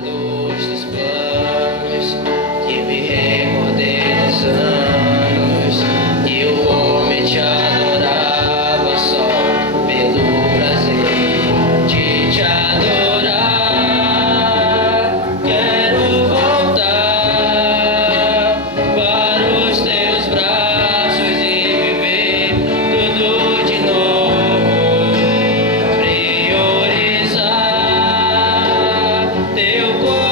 luz dos planos que me recordei dos anos que o homem te adorava só pelo prazer de te adorar. Quero voltar para os teus braços e viver tudo de novo, priorizar teu coração.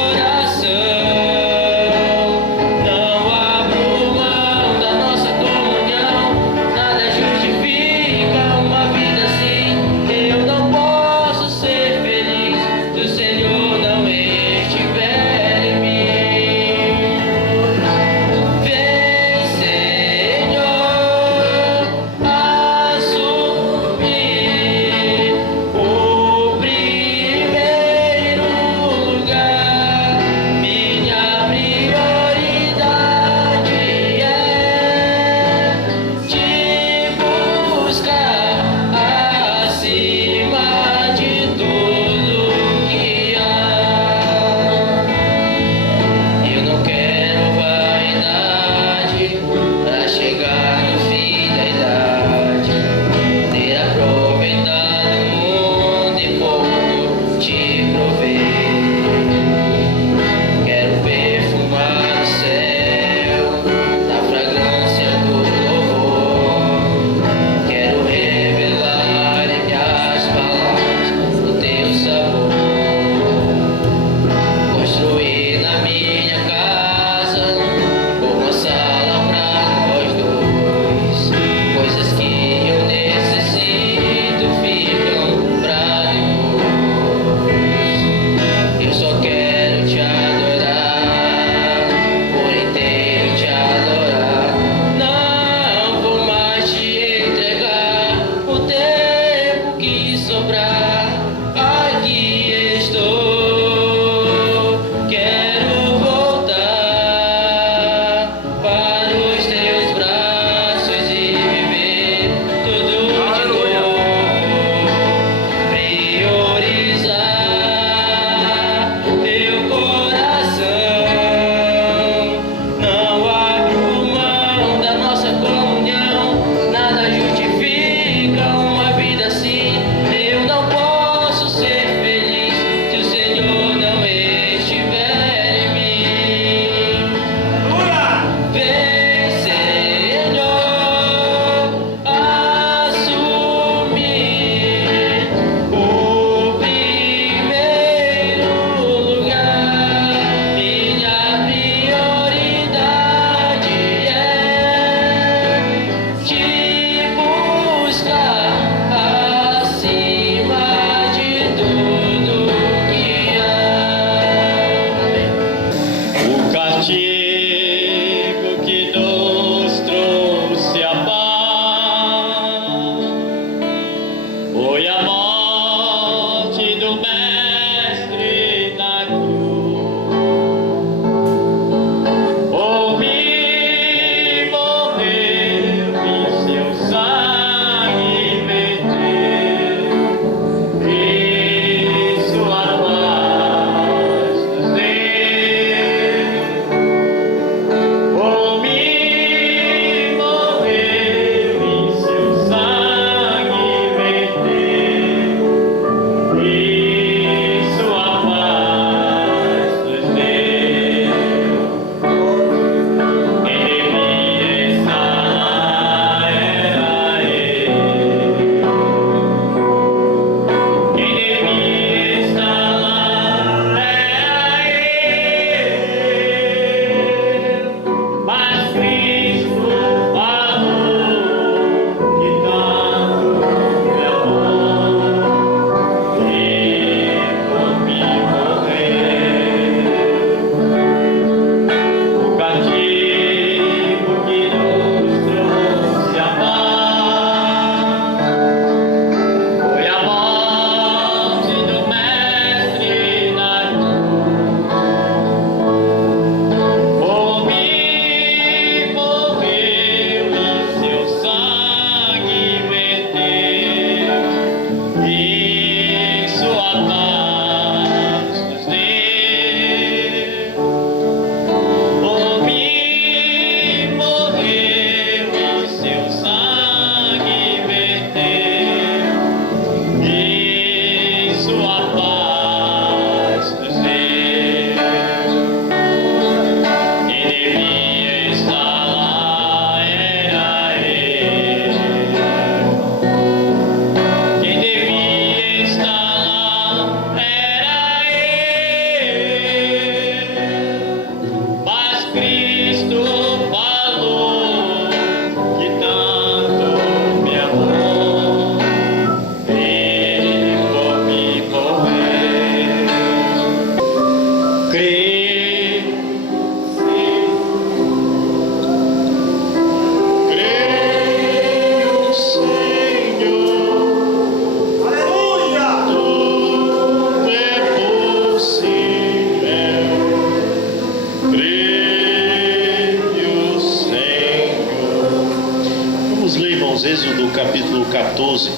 capítulo 14,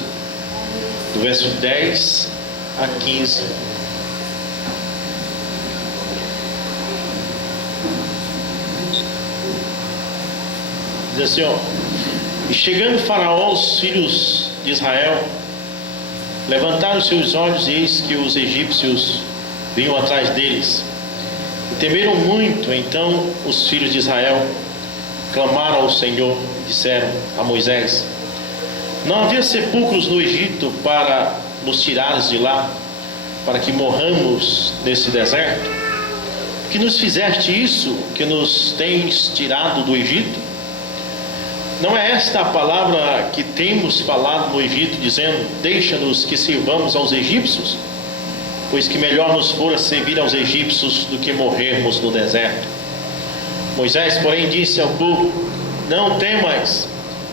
do verso 10 a 15. Diz assim, ó: E chegando Faraó, os filhos de Israel levantaram seus olhos, e eis que os egípcios vinham atrás deles, e temeram muito. Então os filhos de Israel clamaram ao Senhor, disseram a Moisés: Não havia sepulcros no Egito para nos tirares de lá, para que morramos nesse deserto? Que nos fizeste isso, que nos tens tirado do Egito? Não é esta a palavra que temos falado no Egito, dizendo: Deixa-nos que sirvamos aos egípcios? Pois que melhor nos fora servir aos egípcios do que morrermos no deserto. Moisés, porém, disse ao povo: Não temais,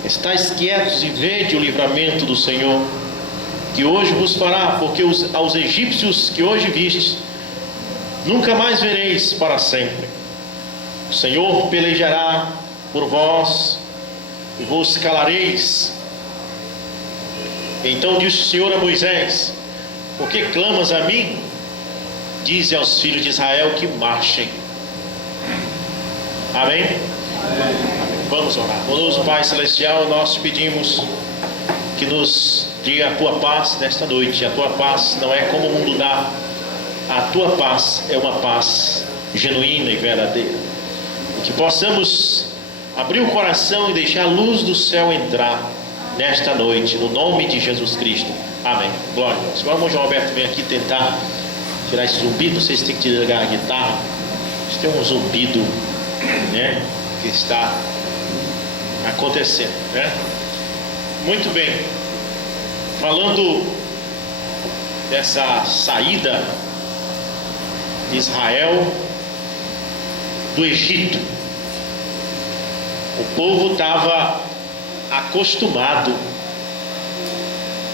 estais quietos e vede o livramento do Senhor, que hoje vos fará, porque aos egípcios que hoje vistes, nunca mais vereis para sempre. O Senhor pelejará por vós, e vos calareis. Então disse o Senhor a Moisés: Por que clamas a mim? Dize aos filhos de Israel que marchem. Amém? Amém. Vamos orar. Bondoso Pai Celestial, nós te pedimos que nos dê a tua paz nesta noite. A tua paz não é como o mundo dá. A tua paz é uma paz genuína e verdadeira. E que possamos abrir o coração e deixar a luz do céu entrar nesta noite, no nome de Jesus Cristo. Amém. Glória a Deus. Agora o irmão João Alberto vem aqui tentar tirar esse zumbido. Não sei se tem que desligar a guitarra. Acho que tem um zumbido, né, que está acontecendo, né? Muito bem. Falando dessa saída de Israel do Egito, o povo estava acostumado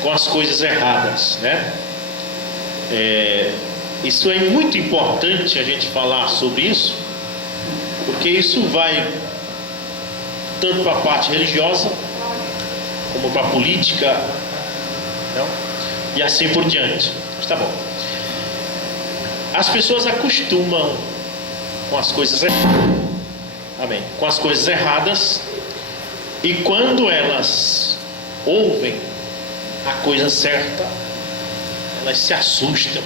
com as coisas erradas, né? Isso é muito importante a gente falar sobre isso, porque isso vai tanto para a parte religiosa como para a política, não? E assim por diante. Está bom. As pessoas acostumam com as coisas erradas. Amém. Com as coisas erradas, e quando elas ouvem a coisa certa, elas se assustam,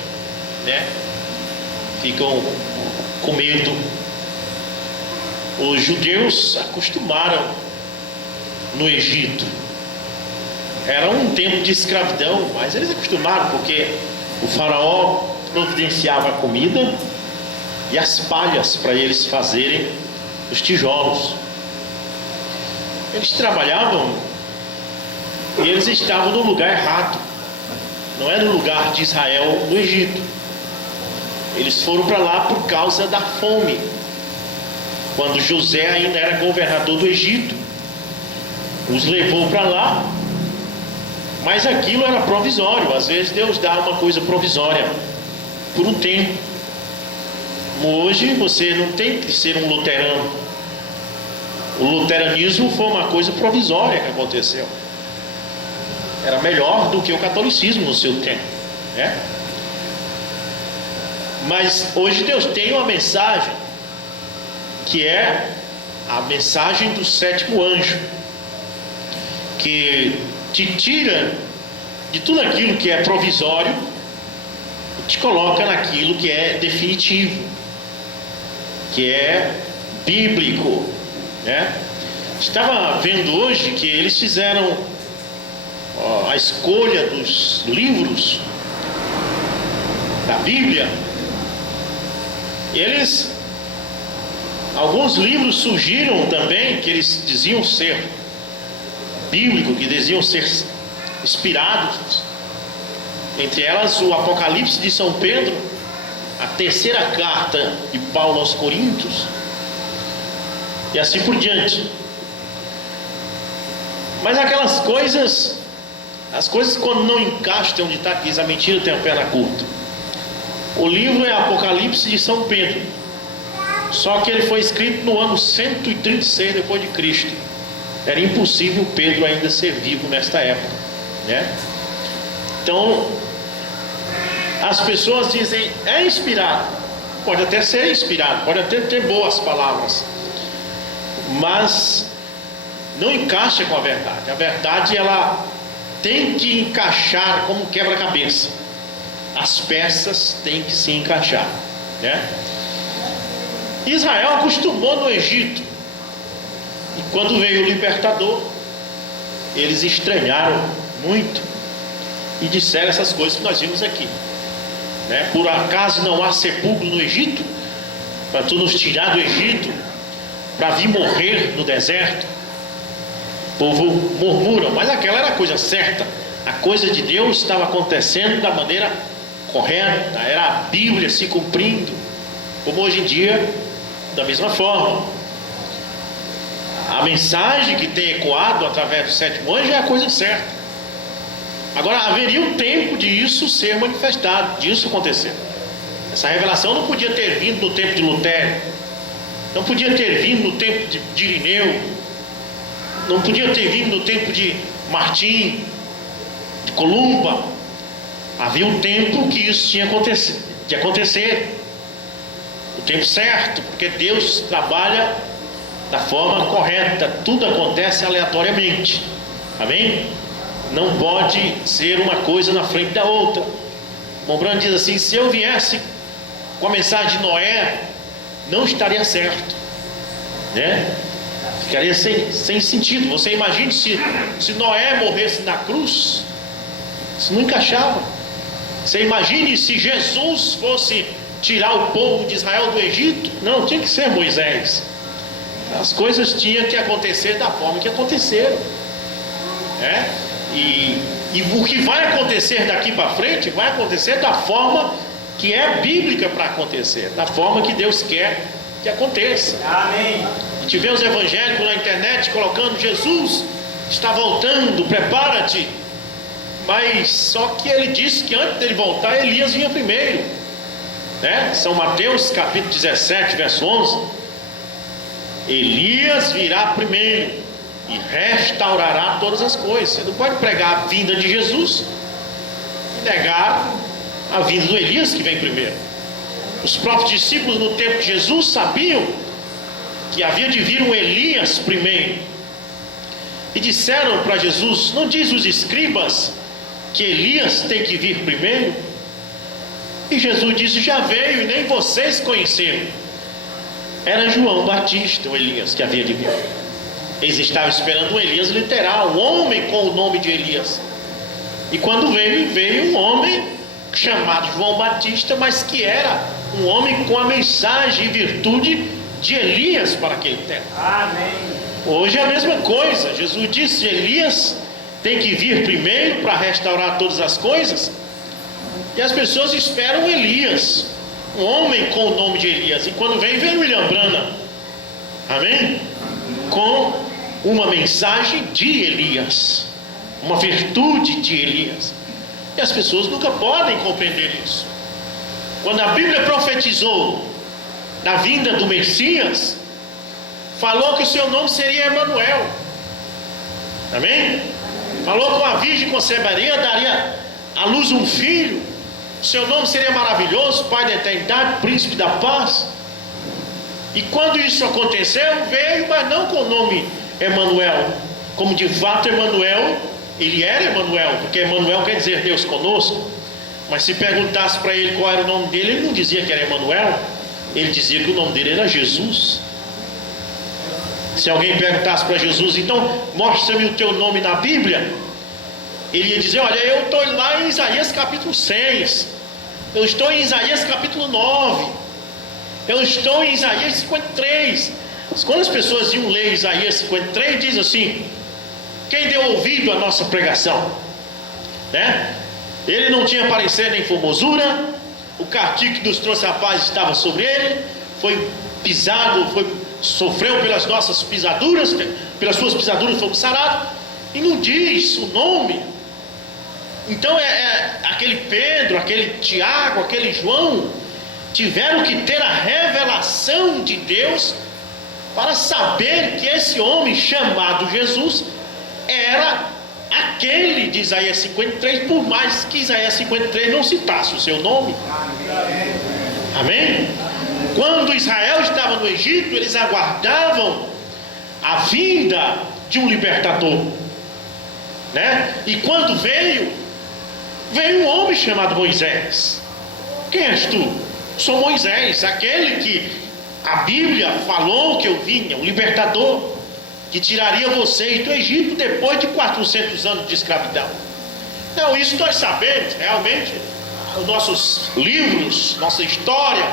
né? Ficam com medo. Os judeus acostumaram no Egito. Era um tempo de escravidão, mas eles acostumaram, porque o faraó providenciava a comida e as palhas para eles fazerem os tijolos. Eles trabalhavam e eles estavam no lugar errado. Não é no lugar de Israel, no Egito. Eles foram para lá por causa da fome, quando José ainda era governador do Egito. Os levou para lá, mas aquilo era provisório. Às vezes Deus dá uma coisa provisória por um tempo. Hoje você não tem que ser um luterano. O luteranismo foi uma coisa provisória que aconteceu. Era melhor do que o catolicismo no seu tempo, né? Mas hoje Deus tem uma mensagem, que é a mensagem do sétimo anjo, que te tira de tudo aquilo que é provisório e te coloca naquilo que é definitivo, que é bíblico, né? Estava vendo hoje que eles fizeram a escolha dos livros da Bíblia. E alguns livros surgiram também que eles diziam ser bíblicos, que diziam ser inspirados. Entre elas o Apocalipse de São Pedro, a terceira carta de Paulo aos Coríntios, e assim por diante. Mas aquelas coisas, as coisas quando não encaixam, tem um ditado que diz: a mentira tem a perna curta. O livro é Apocalipse de São Pedro, só que ele foi escrito no ano 136 depois de Cristo. Era impossível Pedro ainda ser vivo nesta época, né? Então, as pessoas dizem, é inspirado. Pode até ser inspirado, pode até ter boas palavras, mas não encaixa com a verdade. A verdade, ela tem que encaixar como quebra-cabeça. As peças têm que se encaixar, né? Israel acostumou no Egito, e quando veio o libertador, eles estranharam muito e disseram essas coisas que nós vimos aqui, né? Por acaso não há sepulcro no Egito, para tu nos tirar do Egito, para vir morrer no deserto? O povo murmura, mas aquela era a coisa certa. A coisa de Deus estava acontecendo da maneira correta, era a Bíblia se cumprindo, como hoje em dia, da mesma forma. A mensagem que tem ecoado através do sétimo anjo é a coisa certa. Agora, haveria um tempo de isso ser manifestado, disso acontecer. Essa revelação não podia ter vindo no tempo de Lutero, não podia ter vindo no tempo de Irineu, não podia ter vindo no tempo de Martim, de Columba. Havia um tempo que isso tinha de acontecer, o tempo certo, porque Deus trabalha da forma correta, tudo acontece aleatoriamente, amém? Não pode ser uma coisa na frente da outra. O Branco diz assim: se eu viesse com a mensagem de Noé, não estaria certo, né? Ficaria sem sentido. Você imagine se Noé morresse na cruz, isso não encaixava. Você imagine se Jesus fosse tirar o povo de Israel do Egito. Não, tinha que ser Moisés. As coisas tinham que acontecer da forma que aconteceram, né? E o que vai acontecer daqui para frente vai acontecer da forma que é bíblica para acontecer, da forma que Deus quer que aconteça. Amém. A gente vê os evangélicos na internet colocando: Jesus está voltando, prepara-te. Mas só que ele disse que antes dele voltar, Elias vinha primeiro, né? São Mateus capítulo 17, verso 11: Elias virá primeiro e restaurará todas as coisas. Você não pode pregar a vinda de Jesus e negar a vinda do Elias que vem primeiro. Os próprios discípulos no tempo de Jesus sabiam que havia de vir um Elias primeiro, e disseram para Jesus: não diz os escribas que Elias tem que vir primeiro? E Jesus disse: já veio e nem vocês conheceram. Era João Batista, o Elias que havia de vir. Eles estavam esperando um Elias literal, um homem com o nome de Elias. E quando veio um homem chamado João Batista, mas que era um homem com a mensagem e virtude de Elias para aquele tempo. Amém. Hoje é a mesma coisa. Jesus disse: Elias tem que vir primeiro para restaurar todas as coisas. E as pessoas esperam Elias, um homem com o nome de Elias. E quando vem William Branham, amém? Com uma mensagem de Elias, uma virtude de Elias. E as pessoas nunca podem compreender isso. Quando a Bíblia profetizou da vinda do Messias, falou que o seu nome seria Emanuel, amém? Falou que uma virgem conceberia, daria à luz um filho, o seu nome seria maravilhoso, Pai da eternidade, Príncipe da paz. E quando isso aconteceu, veio, mas não com o nome Emanuel, como de fato Emanuel, ele era Emanuel, porque Emanuel quer dizer Deus conosco. Mas se perguntasse para ele qual era o nome dele, ele não dizia que era Emanuel, ele dizia que o nome dele era Jesus. Se alguém perguntasse para Jesus: então mostra-me o teu nome na Bíblia, ele ia dizer: olha, eu estou lá em Isaías capítulo 6, eu estou em Isaías capítulo 9, eu estou em Isaías 53. Mas quando as pessoas iam ler Isaías 53, diz assim: quem deu ouvido à nossa pregação, né? Ele não tinha parecer nem formosura, o castigo que nos trouxe a paz estava sobre ele, foi pisado, sofreu pelas nossas pisaduras, pelas suas pisaduras fomos sarados. E não diz o nome. Então aquele Pedro, aquele Tiago, aquele João tiveram que ter a revelação de Deus para saber que esse homem chamado Jesus era aquele de Isaías 53, por mais que Isaías 53 não citasse o seu nome. Amém? Quando Israel estava no Egito, eles aguardavam a vinda de um libertador, né? E quando veio um homem chamado Moisés. Quem és tu? Sou Moisés, aquele que a Bíblia falou que eu vinha, o libertador, que tiraria vocês do Egito depois de 400 anos de escravidão. Então, isso nós sabemos, realmente, os nossos livros, nossa história,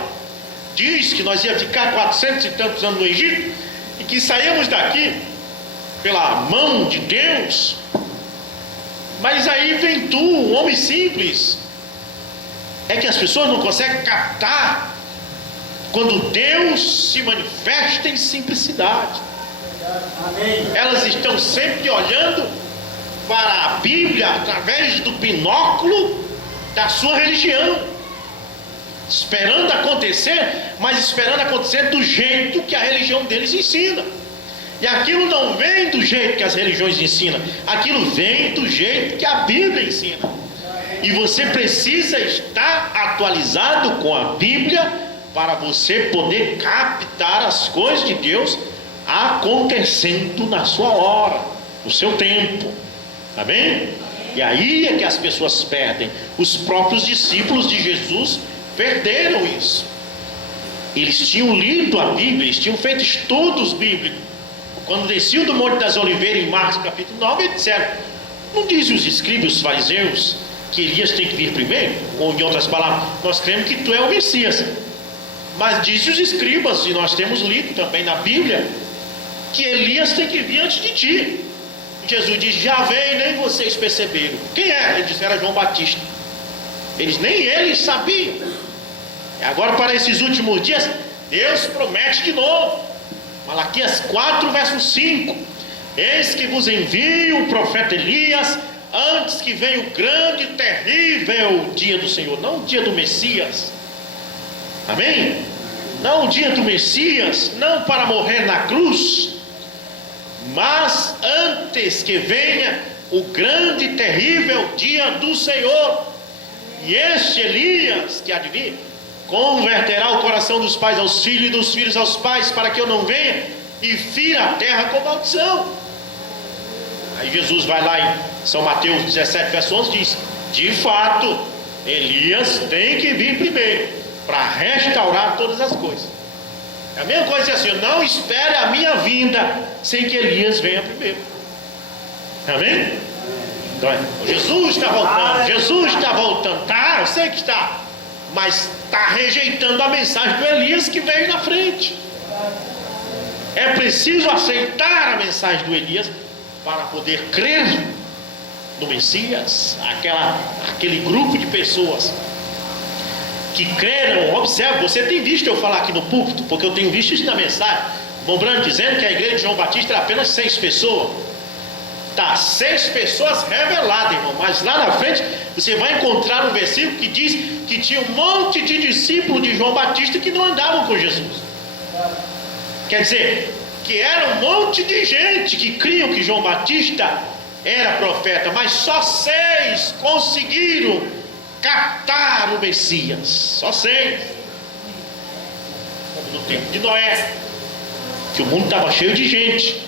diz que nós íamos ficar 400 e tantos anos no Egito, e que saímos daqui pela mão de Deus. Mas aí vem tu, um homem simples. É que as pessoas não conseguem captar quando Deus se manifesta em simplicidade. Amém. Elas estão sempre olhando para a Bíblia através do binóculo da sua religião, esperando acontecer, mas esperando acontecer do jeito que a religião deles ensina. E aquilo não vem do jeito que as religiões ensinam, aquilo vem do jeito que a Bíblia ensina. E você precisa estar atualizado com a Bíblia para você poder captar as coisas de Deus acontecendo na sua hora, no seu tempo. Amém? E aí é que as pessoas perdem. Os próprios discípulos de Jesus perderam isso. Eles tinham lido a Bíblia, eles tinham feito estudos bíblicos. Quando desciam do Monte das Oliveiras, em Marcos capítulo 9, eles disseram: não dizem os escribas, os fariseus, que Elias tem que vir primeiro? Ou em outras palavras, nós cremos que tu é o Messias. Mas dizem os escribas, e nós temos lido também na Bíblia, que Elias tem que vir antes de ti. Jesus diz: já veio, nem vocês perceberam. Quem é? Eles disseram: João Batista. Nem eles sabiam. E agora, para esses últimos dias, Deus promete de novo. Malaquias 4, verso 5: eis que vos envio o profeta Elias, antes que venha o grande e terrível dia do Senhor. Não o dia do Messias. Amém? Não o dia do Messias, não para morrer na cruz, mas antes que venha o grande e terrível dia do Senhor. E este Elias, que há de vir, converterá o coração dos pais aos filhos e dos filhos aos pais, para que eu não venha e fira a terra com maldição. Aí Jesus vai lá em São Mateus 17, verso 11, diz: de fato, Elias tem que vir primeiro, para restaurar todas as coisas. É a mesma coisa assim: não espere a minha vinda sem que Elias venha primeiro. Amém? Então, Jesus está voltando, Jesus está voltando. Tá, eu sei que está, mas está rejeitando a mensagem do Elias que veio na frente. É preciso aceitar a mensagem do Elias para poder crer no Messias. Aquele grupo de pessoas que creram. Observe, você tem visto eu falar aqui no púlpito, porque eu tenho visto isso na mensagem, Mombrando dizendo que a igreja de João Batista era apenas 6 pessoas. Tá, 6 pessoas reveladas, irmão. Mas lá na frente você vai encontrar um versículo que diz que tinha um monte de discípulos de João Batista que não andavam com Jesus. Quer dizer, que era um monte de gente que criam que João Batista era profeta, mas só 6 conseguiram captar o Messias. Só 6. Como no tempo de Noé, que o mundo estava cheio de gente,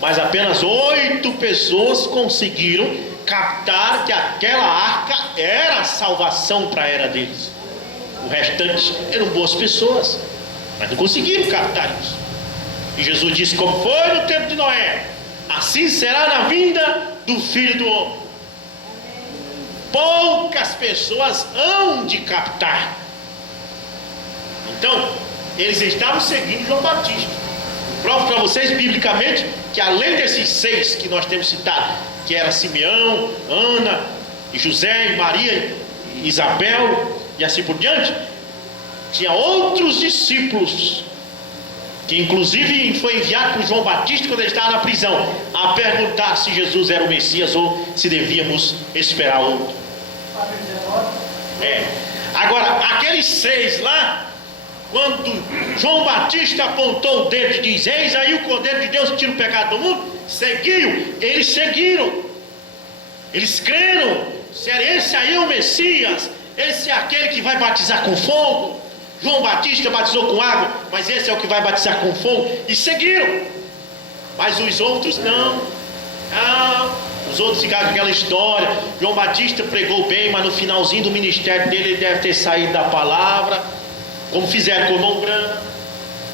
mas apenas 8 pessoas conseguiram captar que aquela arca era a salvação para a era deles. O restante eram boas pessoas, mas não conseguiram captar isso. E Jesus disse: como foi no tempo de Noé, assim será na vinda do Filho do Homem. Poucas pessoas hão de captar. Então, eles estavam seguindo João Batista. Provo para vocês biblicamente que além desses 6 que nós temos citado, que era Simeão, Ana, e José, e Maria, e Isabel, e assim por diante, tinha outros discípulos, que inclusive foi enviado por João Batista quando ele estava na prisão, a perguntar se Jesus era o Messias ou se devíamos esperar outro. Agora, aqueles 6 lá, Quando João Batista apontou o dedo e diz: eis aí o Cordeiro de Deus que tira o pecado do mundo, eles seguiram, eles creram, esse aí é o Messias, esse é aquele que vai batizar com fogo. João Batista batizou com água, mas esse é o que vai batizar com fogo, e seguiram. Mas os outros não. Os outros ficaram com aquela história. João Batista pregou bem, mas no finalzinho do ministério dele, ele deve ter saído da palavra, como fizeram com o irmão Brana.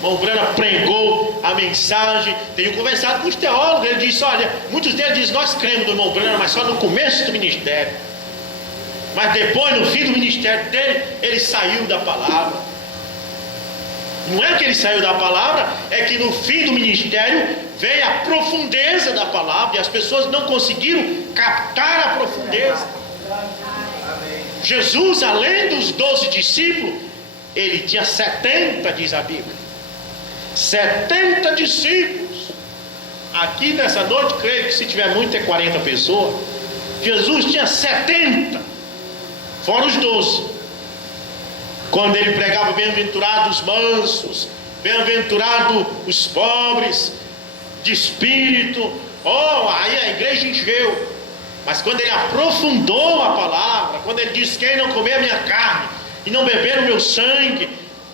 O irmão Brana pregou a mensagem. Tenho conversado com os teólogos, ele disse: olha, muitos deles dizem: nós cremos no irmão Brana, mas só no começo do ministério. Mas depois, no fim do ministério dele, ele saiu da palavra. Não é que ele saiu da palavra, é que no fim do ministério veio a profundeza da palavra, e as pessoas não conseguiram captar a profundeza. Jesus, além dos 12 discípulos, ele tinha 70, diz a Bíblia. 70 discípulos. Aqui nessa noite, creio que se tiver muito é 40 pessoas. Jesus tinha 70, fora os 12. Quando ele pregava: bem-aventurados os mansos, bem-aventurados os pobres de espírito. Aí a igreja encheu. Mas quando ele aprofundou a palavra, quando ele disse: quem não comer a minha carne e não beber o meu sangue,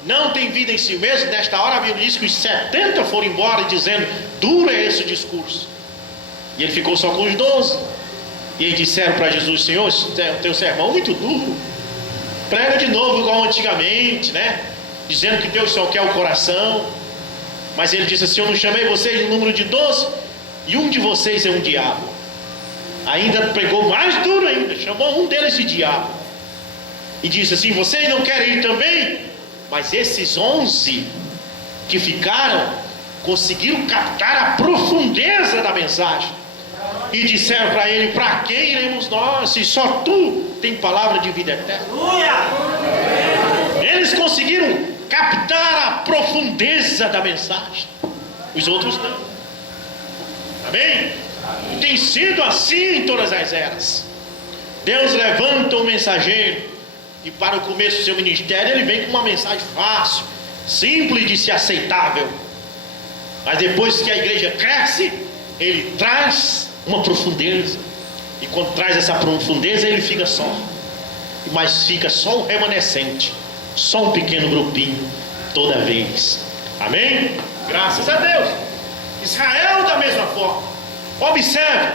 não tem vida em si mesmo. Nesta hora a Bíblia diz que os 70 foram embora, dizendo: duro é esse discurso. E ele ficou só com os 12. E eles disseram para Jesus: Senhor, teu sermão é muito duro, prega de novo igual antigamente, né? Dizendo que Deus só quer o coração. Mas ele disse assim: eu não chamei vocês no número de 12, e um de vocês é um diabo. Ainda pregou mais duro ainda, chamou um deles de diabo, e disse assim: vocês não querem ir também? Mas esses 11 que ficaram conseguiram captar a profundeza da mensagem, e disseram para ele: para quem iremos nós, se só tu tem palavra de vida eterna? Eles conseguiram captar a profundeza da mensagem, os outros não. Amém? E tem sido assim em todas as eras. Deus levanta um mensageiro, e para o começo do seu ministério ele vem com uma mensagem fácil, simples de ser aceitável. Mas depois que a igreja cresce, ele traz uma profundeza, e quando traz essa profundeza, ele fica só, mas fica só um remanescente, só um pequeno grupinho toda vez. Amém? Graças a Deus. Israel da mesma forma. Observe,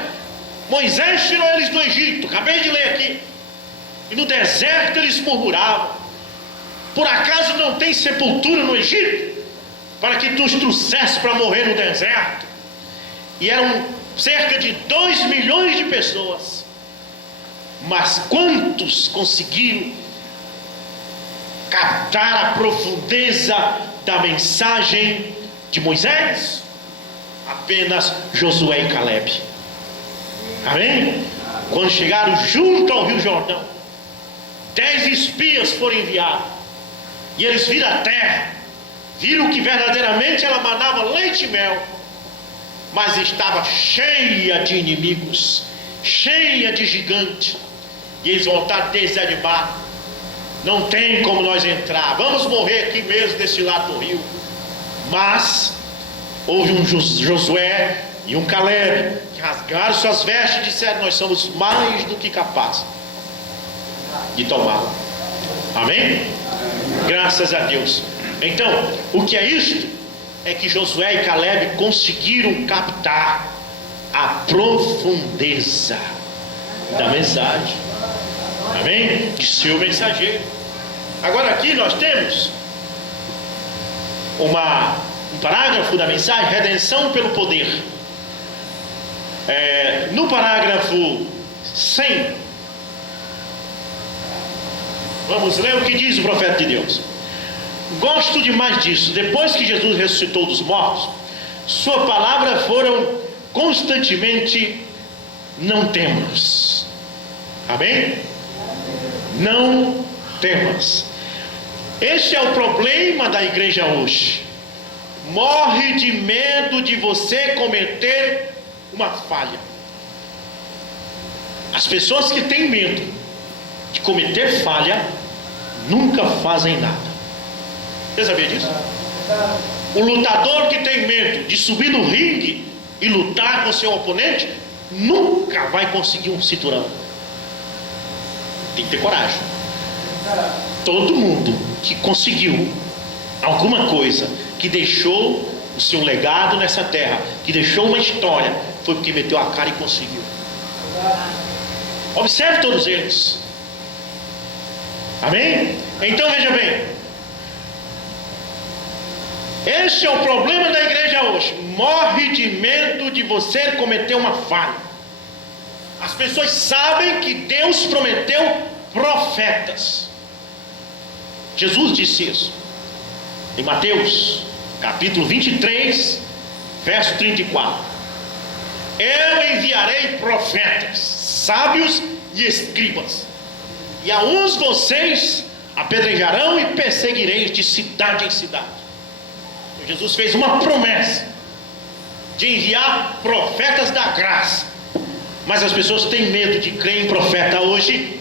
Moisés tirou eles do Egito, acabei de ler aqui, e no deserto eles murmuravam: por acaso não tem sepultura no Egito, para que tu os trouxesse para morrer no deserto? E eram cerca de 2 milhões de pessoas. Mas quantos conseguiram captar a profundeza da mensagem de Moisés? Apenas Josué e Caleb. Amém? Quando chegaram junto ao Rio Jordão, 10 espias foram enviados, e eles viram a terra, viram que verdadeiramente ela manava leite e mel, mas estava cheia de inimigos, cheia de gigantes. E eles voltaram desanimados: não tem como nós entrar, vamos morrer aqui mesmo desse lado do rio. Mas houve um Josué e um Caleb que rasgaram suas vestes e disseram: nós somos mais do que capazes de tomá-lo. Amém? Graças a Deus. Então, o que é isto? É que Josué e Caleb conseguiram captar a profundeza da mensagem. Amém? De seu mensageiro. Agora aqui nós temos um parágrafo da mensagem: redenção pelo poder. No parágrafo 100, vamos ler o que diz o profeta de Deus. Gosto demais disso. Depois que Jesus ressuscitou dos mortos, sua palavra foram constantemente: não temas. Amém? Não temas. Esse é o problema da igreja hoje. Morre de medo de você cometer uma falha. As pessoas que têm medo de cometer falha nunca fazem nada. Você sabia disso? O lutador que tem medo de subir no ringue e lutar com seu oponente nunca vai conseguir um cinturão. Tem que ter coragem. Todo mundo que conseguiu alguma coisa, que deixou o seu legado nessa terra, que deixou uma história, foi porque meteu a cara e conseguiu. Observe todos eles. Amém? Então veja bem, esse é o problema da igreja hoje. Morre de medo de você cometer uma falha. As pessoas sabem que Deus prometeu profetas. Jesus disse isso em Mateus capítulo 23, verso 34. Eu enviarei profetas, sábios e escribas, e a uns vocês apedrejarão e perseguireis de cidade em cidade. Jesus fez uma promessa de enviar profetas da graça, mas as pessoas têm medo de crer em profeta hoje,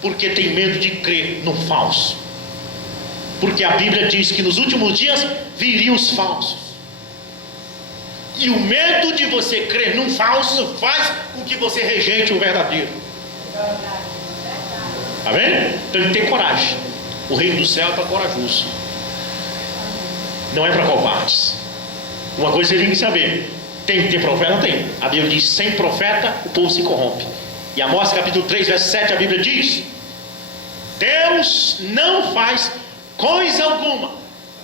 porque tem medo de crer no falso. Porque a Bíblia diz que nos últimos dias viriam os falsos. E o medo de você crer num falso faz com que você rejeite o verdadeiro. Tá vendo? Então tem que ter coragem. O reino do céu é para corajosos, não é para covardes. Uma coisa você tem que saber: tem que ter profeta? Tem. A Bíblia diz: sem profeta o povo se corrompe. E Amós capítulo 3, verso 7, a Bíblia diz: Deus não faz coisa alguma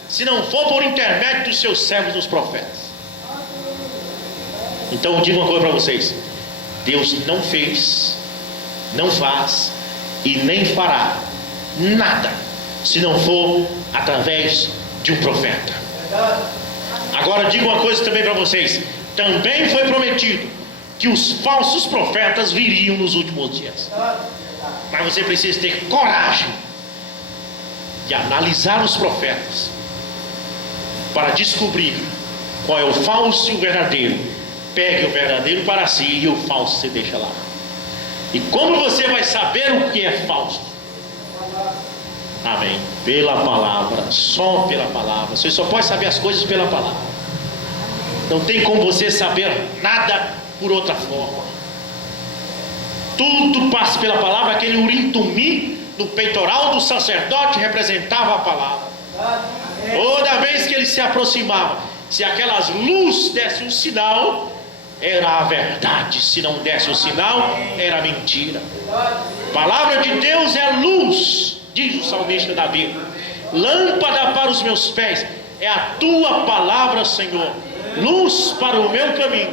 se não for por intermédio dos seus servos os profetas. Então eu digo uma coisa para vocês: Deus não fez, não faz e nem fará nada se não for através de um profeta. Agora digo uma coisa também para vocês: também foi prometido que os falsos profetas viriam nos últimos dias. Mas você precisa ter coragem de analisar os profetas para descobrir qual é o falso e o verdadeiro. Pegue o verdadeiro para si e o falso você deixa lá. E como você vai saber o que é falso? Amém. Pela palavra, só pela palavra. Você só pode saber as coisas pela palavra. Não tem como você saber nada por outra forma. Tudo passa pela palavra. Aquele Urim Tumim no peitoral do sacerdote representava a palavra. Toda vez que ele se aproximava, se aquelas luzes dessem um sinal, era a verdade. Se não desse o sinal, era mentira. A palavra de Deus é luz, diz o salmista Davi. Lâmpada para os meus pés é a tua palavra, Senhor, luz para o meu caminho.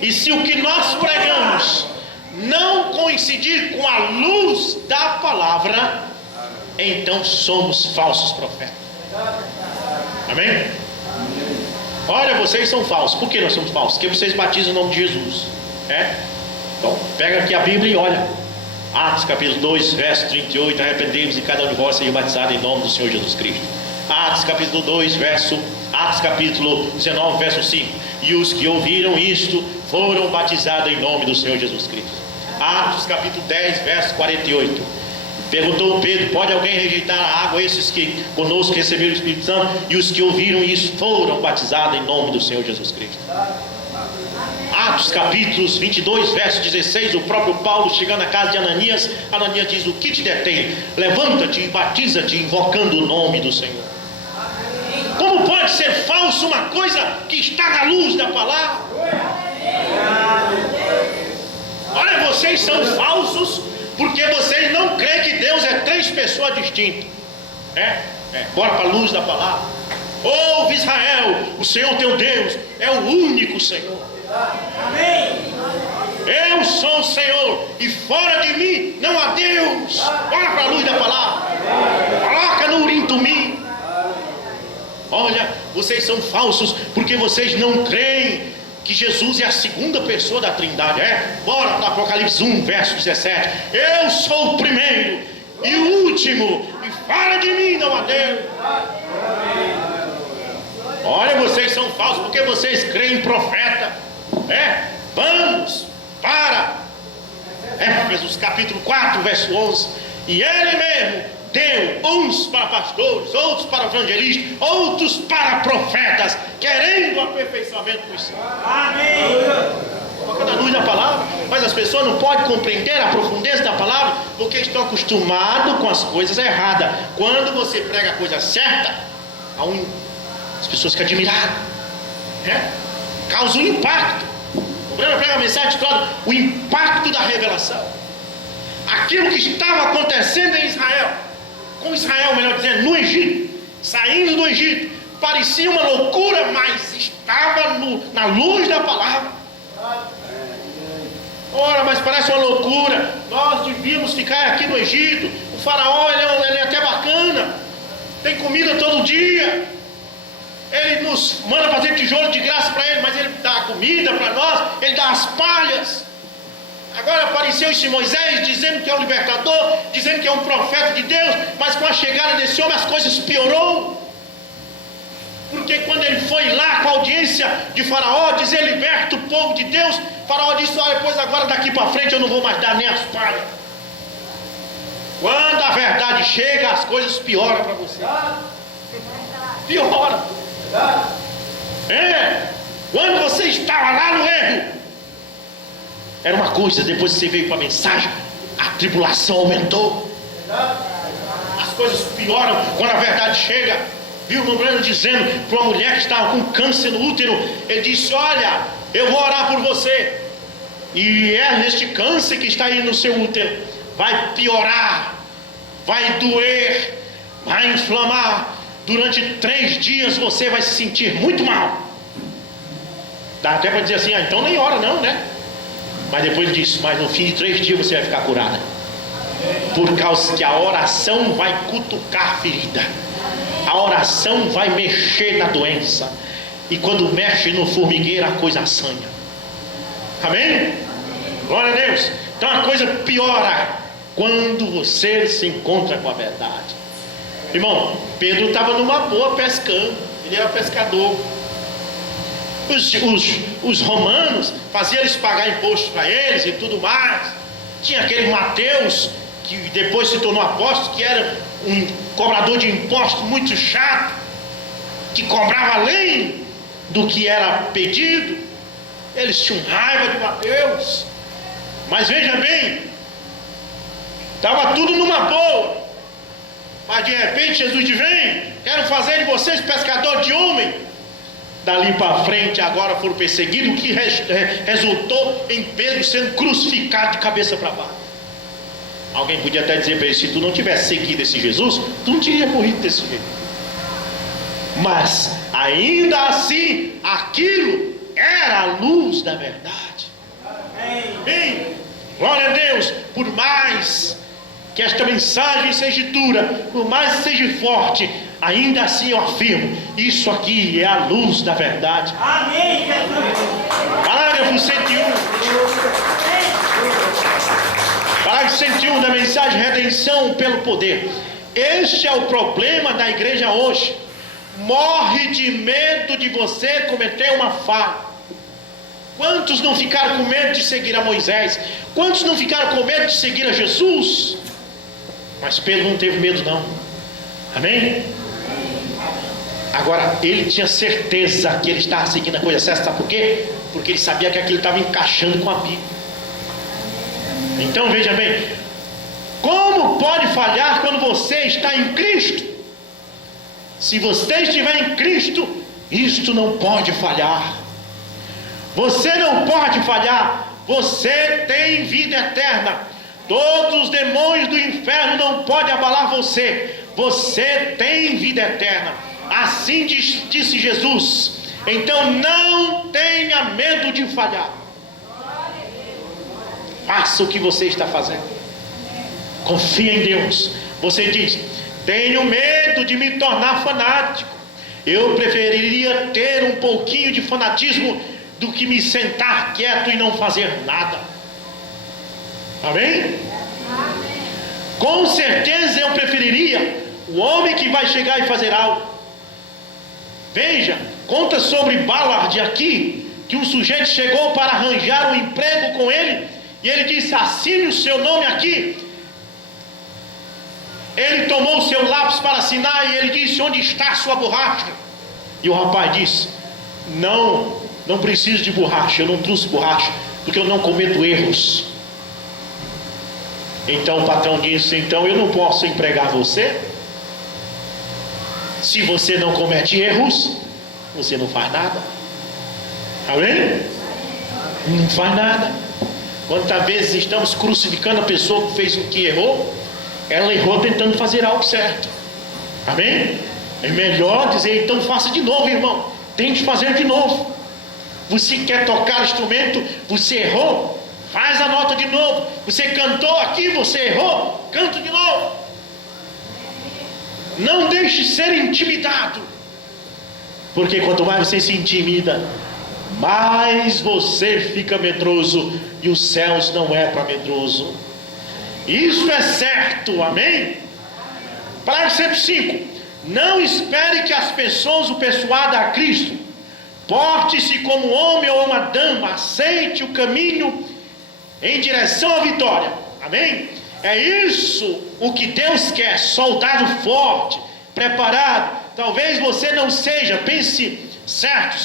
E se o que nós pregamos não coincidir com a luz da palavra, então somos falsos profetas. Amém? Olha, vocês são falsos. Por que nós somos falsos? Porque vocês batizam o nome de Jesus. Então, pega aqui a Bíblia e olha. Atos capítulo 2, verso 38. Arrependei-vos e cada um de vós seja batizado em nome do Senhor Jesus Cristo. Atos capítulo 2, Atos capítulo 19, verso 5. E os que ouviram isto foram batizados em nome do Senhor Jesus Cristo. Atos capítulo 10, verso 48. Perguntou Pedro: pode alguém rejeitar a água? Esses que conosco receberam o Espírito Santo, e os que ouviram isso foram batizados em nome do Senhor Jesus Cristo. Atos capítulos 22, verso 16. O próprio Paulo chegando à casa de Ananias, Ananias diz: o que te detém? Levanta-te e batiza-te, invocando o nome do Senhor. Como pode ser falso uma coisa que está na luz da palavra? Olha, vocês são falsos porque vocês não creem que Deus é três pessoas distintas. Bora para a luz da palavra. Ouve, Israel, o Senhor teu Deus é o único Senhor. Amém. Eu sou o Senhor e fora de mim não há Deus. Bora para a luz da palavra. Coloca no Urim Tumim. Olha, vocês são falsos porque vocês não creem que Jesus é a segunda pessoa da Trindade. Bora para Apocalipse 1, verso 17. Eu sou o primeiro e o último, e fora de mim não há Deus. Olha, vocês são falsos porque vocês creem em profeta. Vamos para Éfesos capítulo 4, verso 11. E ele mesmo deu uns para pastores, outros para evangelistas, outros para profetas, querendo o aperfeiçoamento dos santos. Amém. Colocando a luz da palavra, mas as pessoas não podem compreender a profundeza da palavra, porque estão acostumados com as coisas erradas. Quando você prega a coisa certa, as pessoas ficam admiradas, né? Causa um impacto. O Breno prega a mensagem toda, o impacto da revelação. Aquilo que estava acontecendo em Israel, com Israel, melhor dizendo, no Egito, saindo do Egito, parecia uma loucura, mas estava na luz da palavra. Ora, mas parece uma loucura. Nós devíamos ficar aqui no Egito. O faraó, ele é até bacana, tem comida todo dia, ele nos manda fazer tijolo de graça para ele, mas ele dá comida para nós, ele dá as palhas. Agora apareceu esse Moisés dizendo que é um libertador, dizendo que é um profeta de Deus, mas com a chegada desse homem as coisas piorou. Porque quando ele foi lá com a audiência de Faraó dizer liberta o povo de Deus, Faraó disse: olha, pois agora daqui para frente eu não vou mais dar nem as palhas. Quando a verdade chega, as coisas pioram para você. Piora. Quando você estava lá no erro, era uma coisa, depois que você veio com a mensagem, a tribulação aumentou. As coisas pioram quando a verdade chega. Viu o Breno dizendo para uma mulher que estava com câncer no útero, ele disse: olha, eu vou orar por você, e neste câncer que está aí no seu útero, vai piorar, vai doer, vai inflamar, durante 3 dias você vai se sentir muito mal. Dá até para dizer assim: então nem ora não, né? Mas depois disso, mas no fim de 3 dias você vai ficar curada, por causa que a oração vai cutucar a ferida. A oração vai mexer na doença, e quando mexe no formigueiro a coisa assanha. Amém? Glória a Deus. Então a coisa piora quando você se encontra com a verdade. Irmão, Pedro estava numa boa pescando, ele era pescador. Os romanos faziam eles pagar imposto para eles e tudo mais. Tinha aquele Mateus, que depois se tornou apóstolo, que era um cobrador de impostos muito chato, que cobrava além do que era pedido. Eles tinham raiva de Mateus, mas veja bem, estava tudo numa boa, mas de repente Jesus vem: quero fazer de vocês pescador de homem. Dali para frente agora foram perseguidos, o que resultou em Pedro sendo crucificado de cabeça para baixo. Alguém podia até dizer para ele: se tu não tivesse seguido esse Jesus, tu não teria morrido desse jeito. Mas ainda assim, aquilo era a luz da verdade. Amém. Glória a Deus. Por mais que esta mensagem seja dura, por mais que seja forte, ainda assim eu afirmo: isso aqui é a luz da verdade. Amém. Parágrafo 101. Parágrafo 101 da mensagem: redenção pelo poder. Este é o problema da igreja hoje. Morre de medo de você cometer uma falha. Quantos não ficaram com medo de seguir a Moisés? Quantos não ficaram com medo de seguir a Jesus? Mas Pedro não teve medo não. Amém? Agora, ele tinha certeza que ele estava seguindo a coisa certa. Sabe por quê? Porque ele sabia que aquilo estava encaixando com a Bíblia. Então veja bem, como pode falhar quando você está em Cristo? Se você estiver em Cristo, isto não pode falhar. Você não pode falhar. Você tem vida eterna. Todos os demônios do inferno não podem abalar você. Você tem vida eterna. Assim disse Jesus. Então não tenha medo de falhar. Faça o que você está fazendo. Confia em Deus. Você diz: tenho medo de me tornar fanático. Eu preferiria ter um pouquinho de fanatismo do que me sentar quieto e não fazer nada. Amém? Com certeza eu preferiria o homem que vai chegar e fazer algo. Veja, conta sobre Ballard aqui, que um sujeito chegou para arranjar um emprego com ele, e ele disse: assine o seu nome aqui, Ele tomou o seu lápis para assinar e ele disse: onde está a sua borracha? E o rapaz disse: não preciso de borracha, eu não trouxe borracha, porque eu não cometo erros. Então o patrão disse: então eu não posso empregar você. Se você não comete erros, você não faz nada. Amém? Não faz nada. Quantas vezes estamos crucificando a pessoa que fez o que errou? Ela errou tentando fazer algo certo. Amém? É melhor dizer: então faça de novo, irmão. Tente fazer de novo. Você quer tocar instrumento, você errou, faz a nota de novo. Você cantou aqui, você errou, canta de novo. Não deixe ser intimidado, porque quanto mais você se intimida, mais você fica medroso, e os céus não é para medroso. Isso é certo, amém? Parágrafo 105. Não espere que as pessoas o persuadam a Cristo. Porte-se como um homem ou uma dama, aceite o caminho em direção à vitória, amém? É isso o que Deus quer: soldado forte, preparado. Talvez você não seja, pense certo,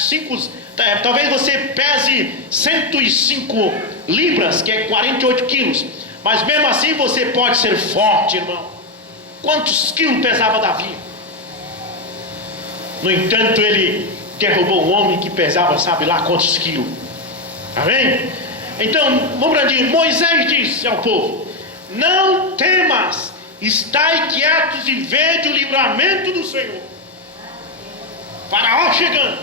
talvez você pese 105 libras, que é 48 quilos, mas mesmo assim você pode ser forte, irmão. Quantos quilos pesava Davi? No entanto, ele derrubou um homem que pesava sabe lá quantos quilos. Amém? Então, Moisés disse ao povo: não temas, estai quietos e vede o livramento do Senhor. Faraó chegando.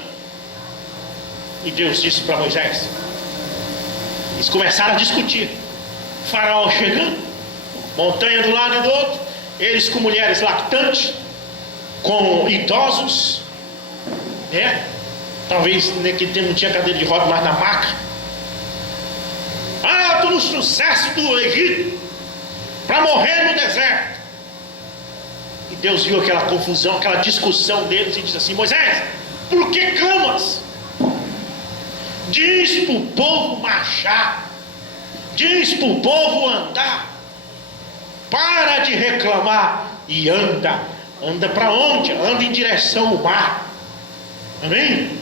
E Deus disse para Moisés. Eles começaram a discutir. Faraó chegando, montanha do lado e do outro, eles com mulheres lactantes, com idosos, né? Talvez naquele tempo não tinha cadeira de roda, mas na maca. Ah, eu estou no sucesso do Egito para morrer no deserto. E Deus viu aquela confusão, aquela discussão deles e disse assim: Moisés, por que clamas? Diz para o povo marchar, diz para o povo andar. Para de reclamar e anda. Anda para onde? Anda em direção ao mar. Amém?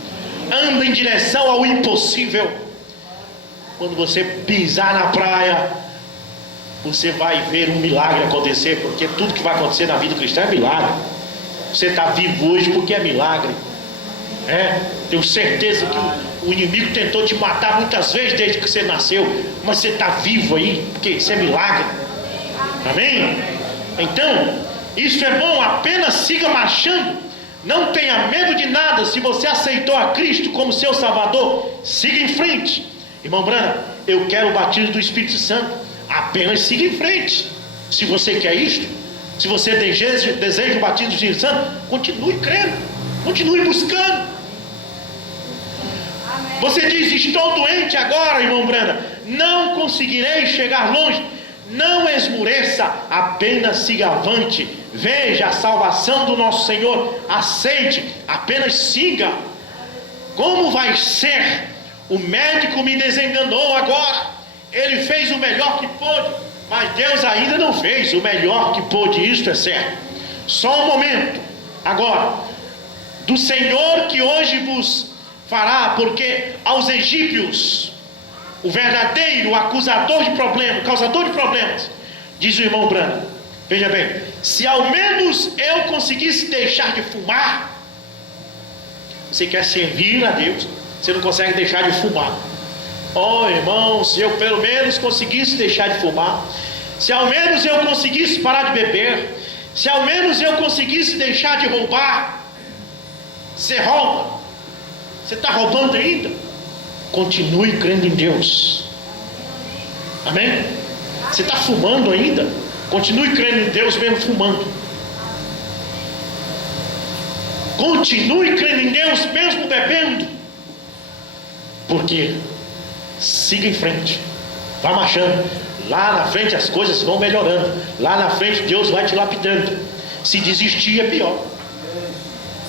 Anda em direção ao impossível. Quando você pisar na praia, você vai ver um milagre acontecer, porque tudo que vai acontecer na vida cristã é milagre. Você está vivo hoje porque é milagre. Tenho certeza que o inimigo tentou te matar muitas vezes desde que você nasceu, mas você está vivo aí porque isso é milagre. Amém? Então, isso é bom. Apenas siga marchando. Não tenha medo de nada. Se você aceitou a Cristo como seu Salvador, siga em frente. Irmão Branham, eu quero o batismo do Espírito Santo. Apenas siga em frente. Se você quer isto, se você deseja o batismo do Espírito Santo, continue crendo, continue buscando. Você diz: estou doente agora, irmão Branham, não conseguirei chegar longe. Não esmureça, apenas siga avante. Veja a salvação do nosso Senhor, aceite, apenas siga. Como vai ser? O médico me desenganou agora. Ele fez o melhor que pôde, mas Deus ainda não fez o melhor que pôde, isto é certo. Só um momento. Agora, do Senhor que hoje vos fará, porque aos egípcios, o verdadeiro acusador de problemas, causador de problemas, diz o irmão Branham, veja bem, se ao menos eu conseguisse deixar de fumar. Você quer servir a Deus, você não consegue deixar de fumar. Oh, irmão, se eu pelo menos conseguisse deixar de fumar, se ao menos eu conseguisse parar de beber, se ao menos eu conseguisse deixar de roubar. Você rouba, você está roubando ainda? Continue crendo em Deus. Amém? Você está fumando ainda? Continue crendo em Deus mesmo fumando. Continue crendo em Deus mesmo bebendo. Porque siga em frente, vá marchando. Lá na frente as coisas vão melhorando. Lá na frente Deus vai te lapidando. Se desistir é pior.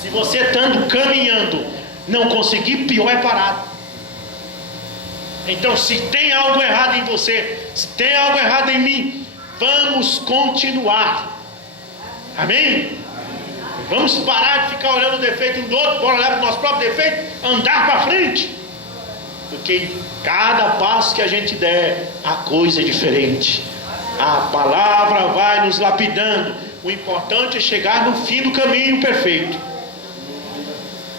Se você estando caminhando não conseguir, pior é parado. Então, se tem algo errado em você, se tem algo errado em mim, vamos continuar. Amém? Vamos parar de ficar olhando o defeito um do outro, bora olhar para o nosso próprio defeito, andar para frente. Porque cada passo que a gente der, a coisa é diferente. A palavra vai nos lapidando. O importante é chegar no fim do caminho perfeito.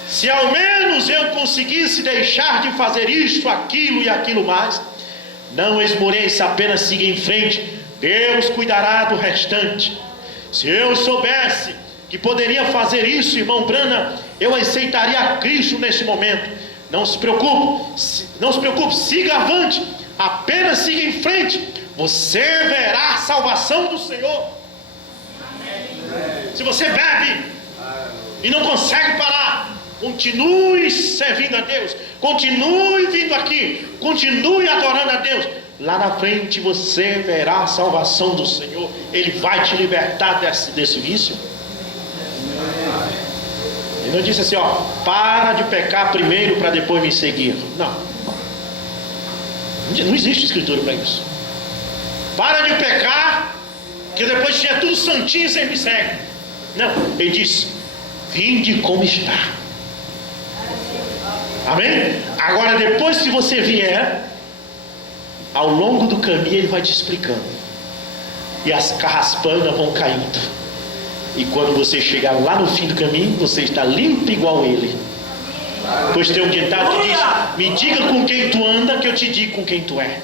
Se ao menos eu conseguisse deixar de fazer isso, aquilo e aquilo mais, não esmoreça, apenas siga em frente. Deus cuidará do restante. Se eu soubesse que poderia fazer isso, irmão Branham, eu aceitaria a Cristo nesse momento. Não se preocupe, siga avante, apenas siga em frente. Você verá a salvação do Senhor. Se você bebe e não consegue parar, continue servindo a Deus, continue vindo aqui, continue adorando a Deus. Lá na frente você verá a salvação do Senhor. Ele vai te libertar desse vício. Ele não disse assim, para de pecar primeiro para depois me seguir. Não existe escritura para isso. Para de pecar, que depois você é tudo santinho, você me segue. Não, ele disse, vinde como está. Amém? Agora depois que você vier, ao longo do caminho ele vai te explicando, e as carraspanas vão caindo, e quando você chegar lá no fim do caminho, você está limpo igual ele. Pois tem um ditado que diz, me diga com quem tu anda, que eu te digo com quem tu é.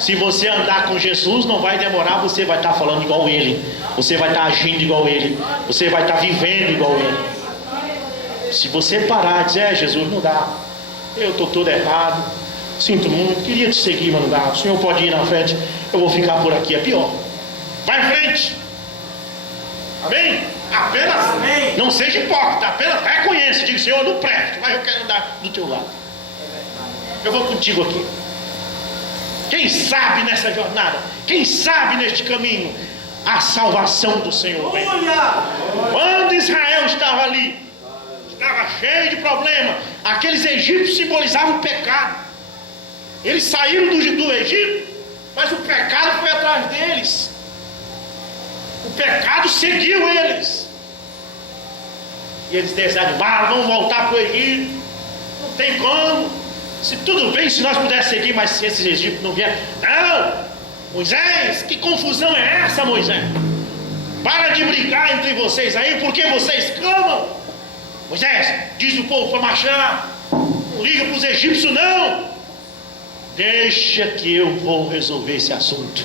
Se você andar com Jesus, não vai demorar, você vai estar falando igual ele, você vai estar agindo igual ele, você vai estar vivendo igual ele. Se você parar e dizer, Jesus, não dá, eu estou todo errado, sinto muito, queria te seguir, mas não dá, o Senhor pode ir na frente, eu vou ficar por aqui, é pior. Vai em frente. Amém? Apenas amém. Não seja hipócrita, apenas reconheça, diga, Senhor, eu não presto, mas eu quero andar do teu lado, eu vou contigo aqui. Quem sabe nessa jornada, quem sabe neste caminho, a salvação do Senhor vem. Quando Israel estava ali, estava cheio de problema, aqueles egípcios simbolizavam o pecado. Eles saíram do Egito, mas o pecado foi atrás deles. O pecado seguiu eles. E eles desanimaram, vamos voltar para o Egito. Não tem como. Se tudo bem, se nós pudermos seguir, mas se esses egípcios não vierem. Não! Moisés, que confusão é essa, Moisés? Para de brigar entre vocês aí, porque vocês clamam. Moisés, diz o povo para marchar. Não liga para os egípcios, não. Deixa que eu vou resolver esse assunto.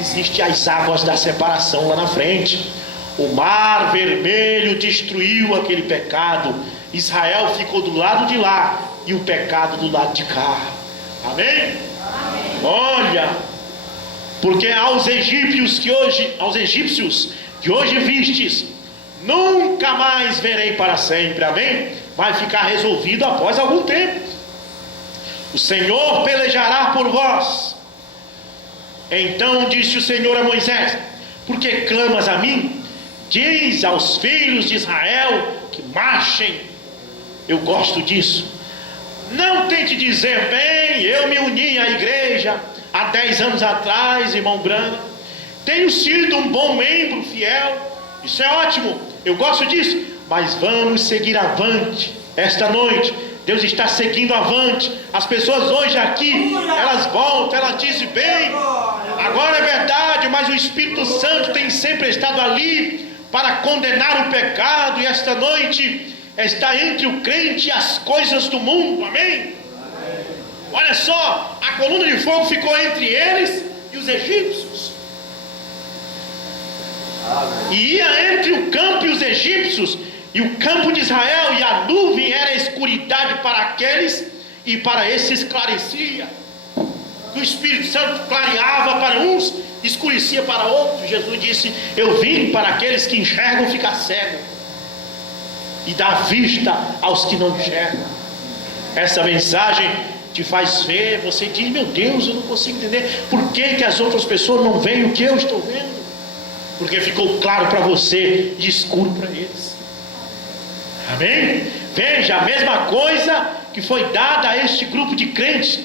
Existem as águas da separação lá na frente. O mar vermelho destruiu aquele pecado. Israel ficou do lado de lá e o pecado do lado de cá. Amém? Amém. Olha, porque aos egípcios que hoje vistes, nunca mais verei para sempre. Amém? Vai ficar resolvido após algum tempo. O Senhor pelejará por vós. Então disse o Senhor a Moisés: por que clamas a mim? Diz aos filhos de Israel que marchem. Eu gosto disso. Não tente dizer, bem, eu me uni à igreja há 10 anos atrás, irmão Branham, tenho sido um bom membro fiel. Isso é ótimo, eu gosto disso. Mas vamos seguir avante. Esta noite Deus está seguindo avante. As pessoas hoje aqui, elas voltam, elas dizem, bem, agora é verdade, mas o Espírito Santo tem sempre estado ali para condenar o pecado, e esta noite está entre o crente e as coisas do mundo. Amém? Olha só, a coluna de fogo ficou entre eles e os egípcios, e ia entre o campo e os egípcios, e o campo de Israel, e a nuvem era a escuridade para aqueles, e para esses esclarecia. O Espírito Santo clareava para uns, escurecia para outros. Jesus disse: eu vim para aqueles que enxergam ficar cego, e dá vista aos que não enxergam. Essa mensagem te faz ver, você diz, meu Deus, eu não consigo entender por que as outras pessoas não veem o que eu estou vendo. Porque ficou claro para você e escuro para eles. Amém? Veja, a mesma coisa que foi dada a este grupo de crentes.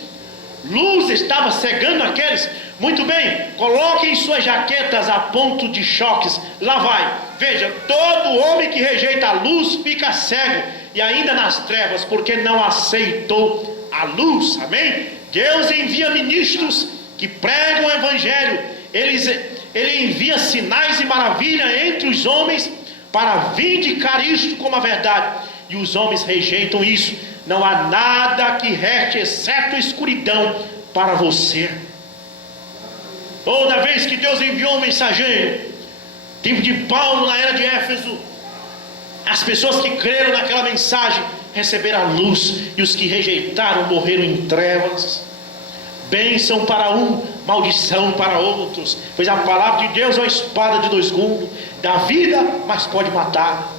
luz estava cegando aqueles. Muito bem, coloquem suas jaquetas a ponto de choques. Lá vai. Veja, todo homem que rejeita a luz fica cego e ainda nas trevas, porque não aceitou a luz. Amém? Deus envia ministros que pregam o evangelho. Ele envia sinais e maravilhas entre os homens para vindicar isto como a verdade. E os homens rejeitam isso. Não há nada que reste exceto a escuridão para você. Toda vez que Deus enviou um mensageiro, tipo de Paulo na era de Éfeso, as pessoas que creram naquela mensagem receberam a luz, e os que rejeitaram morreram em trevas. Bênção para um, maldição para outros, pois a palavra de Deus é uma espada de dois gumes, dá vida, mas pode matar.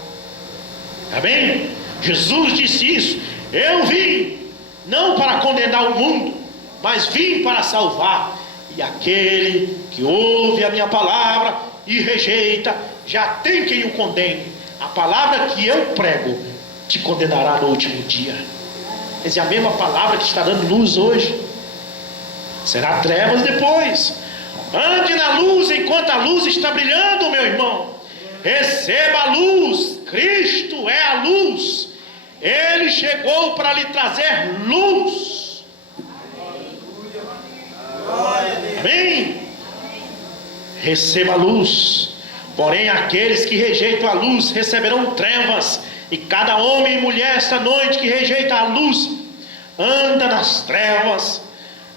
Amém? Jesus disse isso: eu vim não para condenar o mundo, mas vim para salvar. E aquele que ouve a minha palavra e rejeita, já tem quem o condene. A palavra que eu prego te condenará no último dia. Essa é a mesma palavra que está dando luz hoje. Será trevas depois. Ande na luz enquanto a luz está brilhando, meu irmão. Receba a luz. Cristo é a luz. Ele chegou para lhe trazer luz. Amém? Receba a luz. Porém aqueles que rejeitam a luz receberão trevas. E cada homem e mulher esta noite que rejeita a luz anda nas trevas,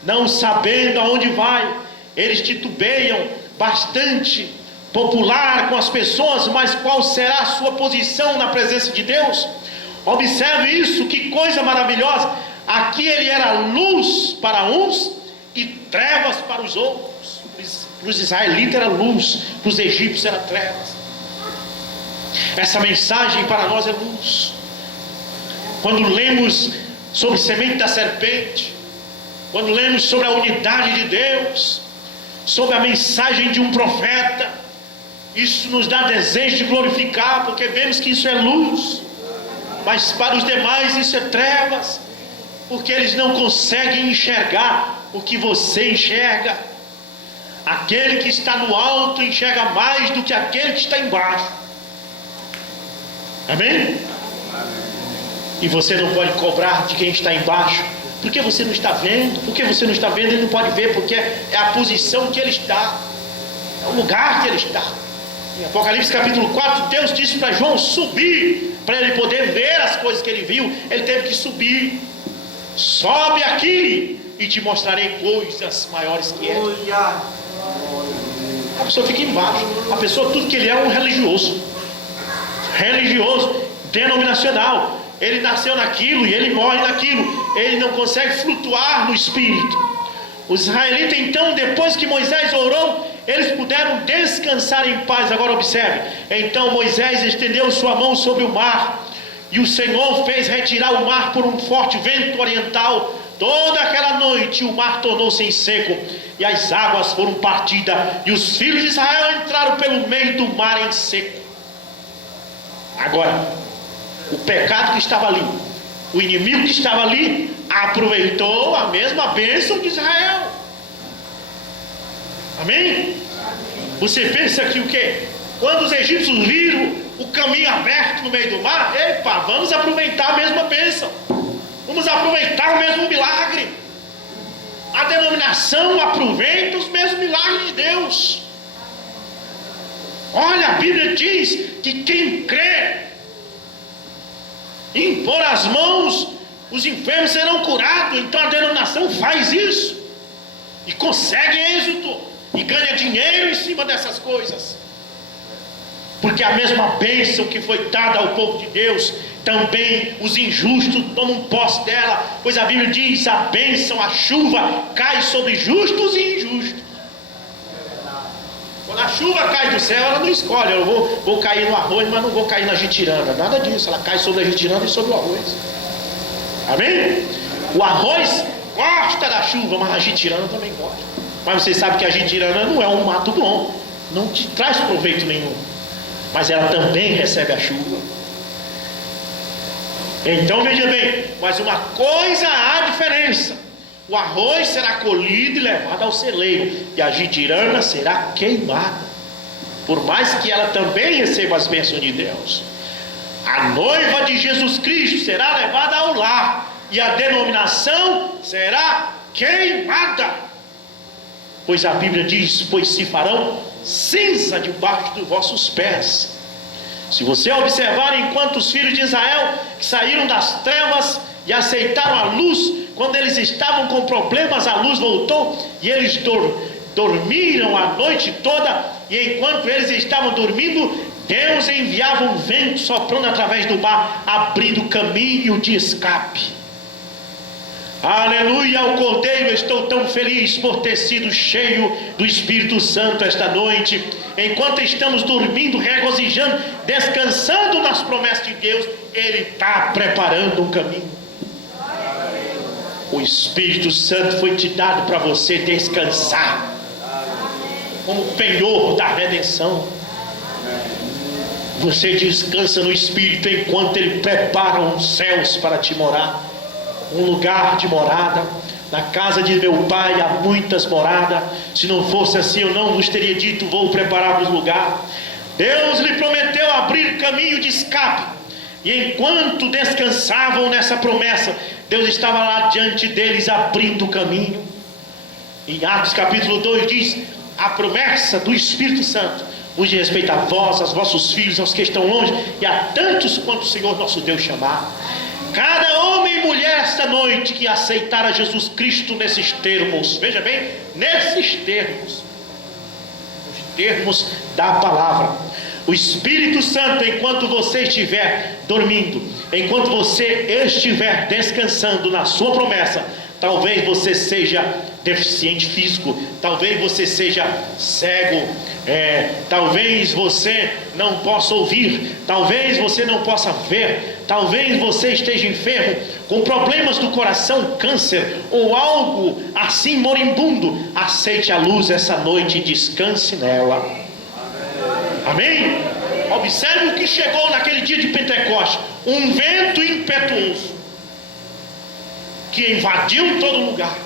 não sabendo aonde vai. Eles titubeiam bastante, popular com as pessoas, mas qual será a sua posição na presença de Deus? Observe isso, que coisa maravilhosa. Aqui ele era luz para uns e trevas para os outros. Para os israelitas era luz, para os egípcios era trevas. Essa mensagem para nós é luz. Quando lemos sobre semente da serpente, quando lemos sobre a unidade de Deus, sobre a mensagem de um profeta, isso nos dá desejo de glorificar, porque vemos que isso é luz. Mas para os demais isso é trevas, porque eles não conseguem enxergar o que você enxerga. Aquele que está no alto enxerga mais do que aquele que está embaixo. Amém? E você não pode cobrar de quem está embaixo, porque você não está vendo. Porque você não está vendo, ele não pode ver, porque é a posição que ele está, é o lugar que ele está. Em Apocalipse capítulo 4, Deus disse para João subir, para ele poder ver as coisas que ele viu. Ele teve que subir. Sobe aqui e te mostrarei coisas maiores que essa. A pessoa fica embaixo. A pessoa, tudo que ele é um religioso, denominacional. Ele nasceu naquilo e ele morre naquilo. Ele não consegue flutuar no espírito. Os israelitas então, depois que Moisés orou, eles puderam descansar em paz. Agora observe. Então Moisés estendeu sua mão sobre o mar, e o Senhor fez retirar o mar por um forte vento oriental. Toda aquela noite o mar tornou-se em seco, e as águas foram partidas, e os filhos de Israel entraram pelo meio do mar em seco. Agora, o pecado que estava ali, o inimigo que estava ali, aproveitou a mesma bênção de Israel. Amém? Você pensa que o quê? Quando os egípcios viram o caminho aberto no meio do mar, epa, vamos aproveitar a mesma bênção, vamos aproveitar o mesmo milagre. A denominação aproveita os mesmos milagres de Deus. Olha, a Bíblia diz que quem crê, impor as mãos, os enfermos serão curados. Então a denominação faz isso e consegue êxito e ganha dinheiro em cima dessas coisas, porque a mesma bênção que foi dada ao povo de Deus, também os injustos tomam posse dela, pois a Bíblia diz: a bênção, a chuva cai sobre justos e injustos. Quando a chuva cai do céu, ela não escolhe: eu vou cair no arroz, mas não vou cair na jitirana. Nada disso, ela cai sobre a jitirana e sobre o arroz. Amém? O arroz gosta da chuva, mas a jitirana também gosta. Mas você sabe que a jitirana não é um mato bom, não te traz proveito nenhum, mas ela também recebe a chuva. Então veja bem, mas uma coisa há diferença: O arroz será colhido e levado ao celeiro, e a gitirana será queimada, por mais que ela também receba as bênçãos de Deus. A noiva de Jesus Cristo será levada ao lar, e a denominação será queimada. Pois a Bíblia diz: pois se farão cinza debaixo dos vossos pés. Se você observar, enquanto os filhos de Israel que saíram das trevas e aceitaram a luz, quando eles estavam com problemas, a luz voltou e eles dormiram a noite toda, e enquanto eles estavam dormindo, Deus enviava um vento soprando através do mar, abrindo caminho de escape. Aleluia ao Cordeiro. Estou tão feliz por ter sido cheio do Espírito Santo esta noite. Enquanto estamos dormindo, regozijando, descansando nas promessas de Deus, Ele está preparando um caminho. O Espírito Santo foi te dado para você descansar, como penhor da redenção. Você descansa no Espírito enquanto Ele prepara uns céus para te morar, um lugar de morada. Na casa de meu Pai há muitas moradas. Se não fosse assim, eu não vos teria dito: vou preparar-vos lugar. Deus lhe prometeu abrir caminho de escape, e enquanto descansavam nessa promessa, Deus estava lá diante deles abrindo o caminho. Em Atos capítulo 2 diz: a promessa do Espírito Santo vos diz respeito a vós, aos vossos filhos, aos que estão longe, e a tantos quanto o Senhor nosso Deus chamar. Cada homem e mulher esta noite que aceitar a Jesus Cristo nesses termos, veja bem, nesses termos, os termos da palavra, o Espírito Santo, enquanto você estiver dormindo, enquanto você estiver descansando na sua promessa, talvez você seja deficiente físico, talvez você seja cego, talvez você não possa ouvir, talvez você não possa ver, talvez você esteja enfermo, com problemas do coração, câncer ou algo assim moribundo. Aceite a luz essa noite e descanse nela. Amém? Observe o que chegou naquele dia de Pentecostes: um vento impetuoso que invadiu todo lugar.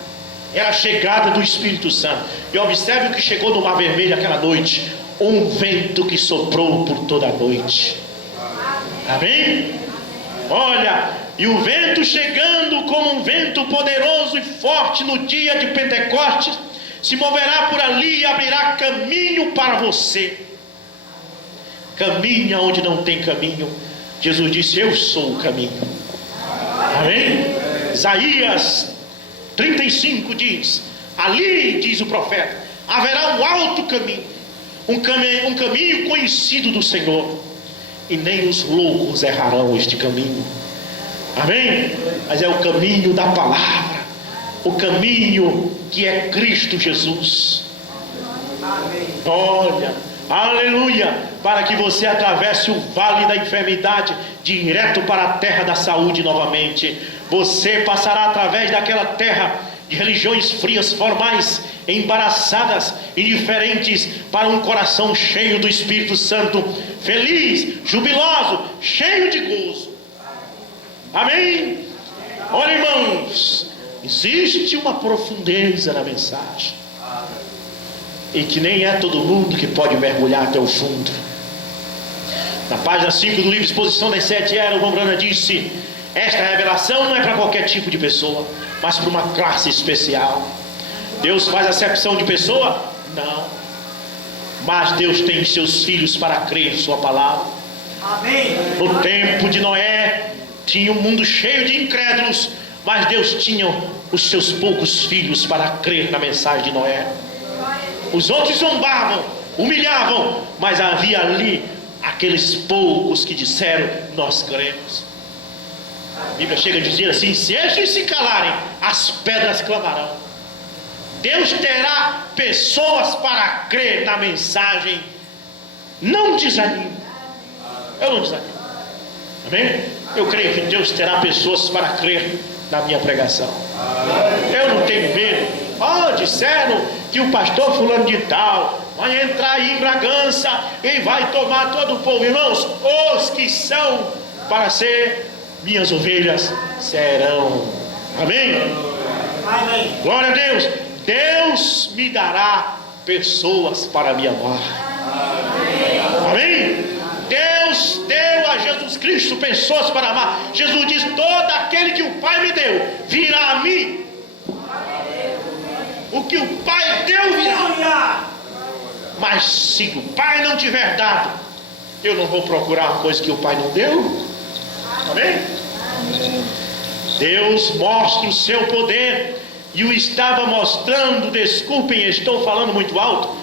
Era a chegada do Espírito Santo. E observe o que chegou no Mar Vermelho aquela noite: um vento que soprou por toda a noite. Amém? Olha, e o vento chegando como um vento poderoso e forte no dia de Pentecostes, se moverá por ali e abrirá caminho para você. Caminha onde não tem caminho. Jesus disse: eu sou o caminho. Amém? Isaías 35 diz: ali, diz o profeta, haverá um alto caminho, um caminho conhecido do Senhor, e nem os loucos errarão este caminho. Amém? Mas é o caminho da palavra, o caminho que é Cristo Jesus. Olha, aleluia, para que você atravesse o vale da enfermidade direto para a terra da saúde novamente. Você passará através daquela terra de religiões frias, formais, embaraçadas, indiferentes, para um coração cheio do Espírito Santo, feliz, jubiloso, cheio de gozo. Amém? Olha, irmãos, existe uma profundeza na mensagem, e que nem é todo mundo que pode mergulhar até o fundo. Na página 5 do livro Exposição das 7 Eras, o irmão Branham disse: esta revelação não é para qualquer tipo de pessoa, mas para uma classe especial. Deus faz acepção de pessoa? Não. Mas Deus tem seus filhos para crer em sua palavra. Amém. No tempo de Noé, tinha um mundo cheio de incrédulos, mas Deus tinha os seus poucos filhos para crer na mensagem de Noé. Os outros zombavam, humilhavam, mas havia ali aqueles poucos que disseram: nós cremos. A Bíblia chega a dizer assim: se estes se calarem, as pedras clamarão. Deus terá pessoas para crer na mensagem. Não desanime. Eu não desanimo. Amém? Eu creio que Deus terá pessoas para crer na minha pregação. Eu não tenho medo. Disseram que o pastor fulano de tal vai entrar aí em Bragança e vai tomar todo o povo. Irmãos, os que são para ser minhas ovelhas serão. Amém? Glória a Deus. Deus me dará pessoas para me amar. Amém? Deus deu a Jesus Cristo pessoas para amar. Jesus diz: todo aquele que o Pai me deu virá a mim. O que o Pai deu virá. Mas se o Pai não tiver dado, eu não vou procurar uma coisa que o Pai não deu. Amém? Deus mostra o seu poder, e o estava mostrando. Desculpem, estou falando muito alto.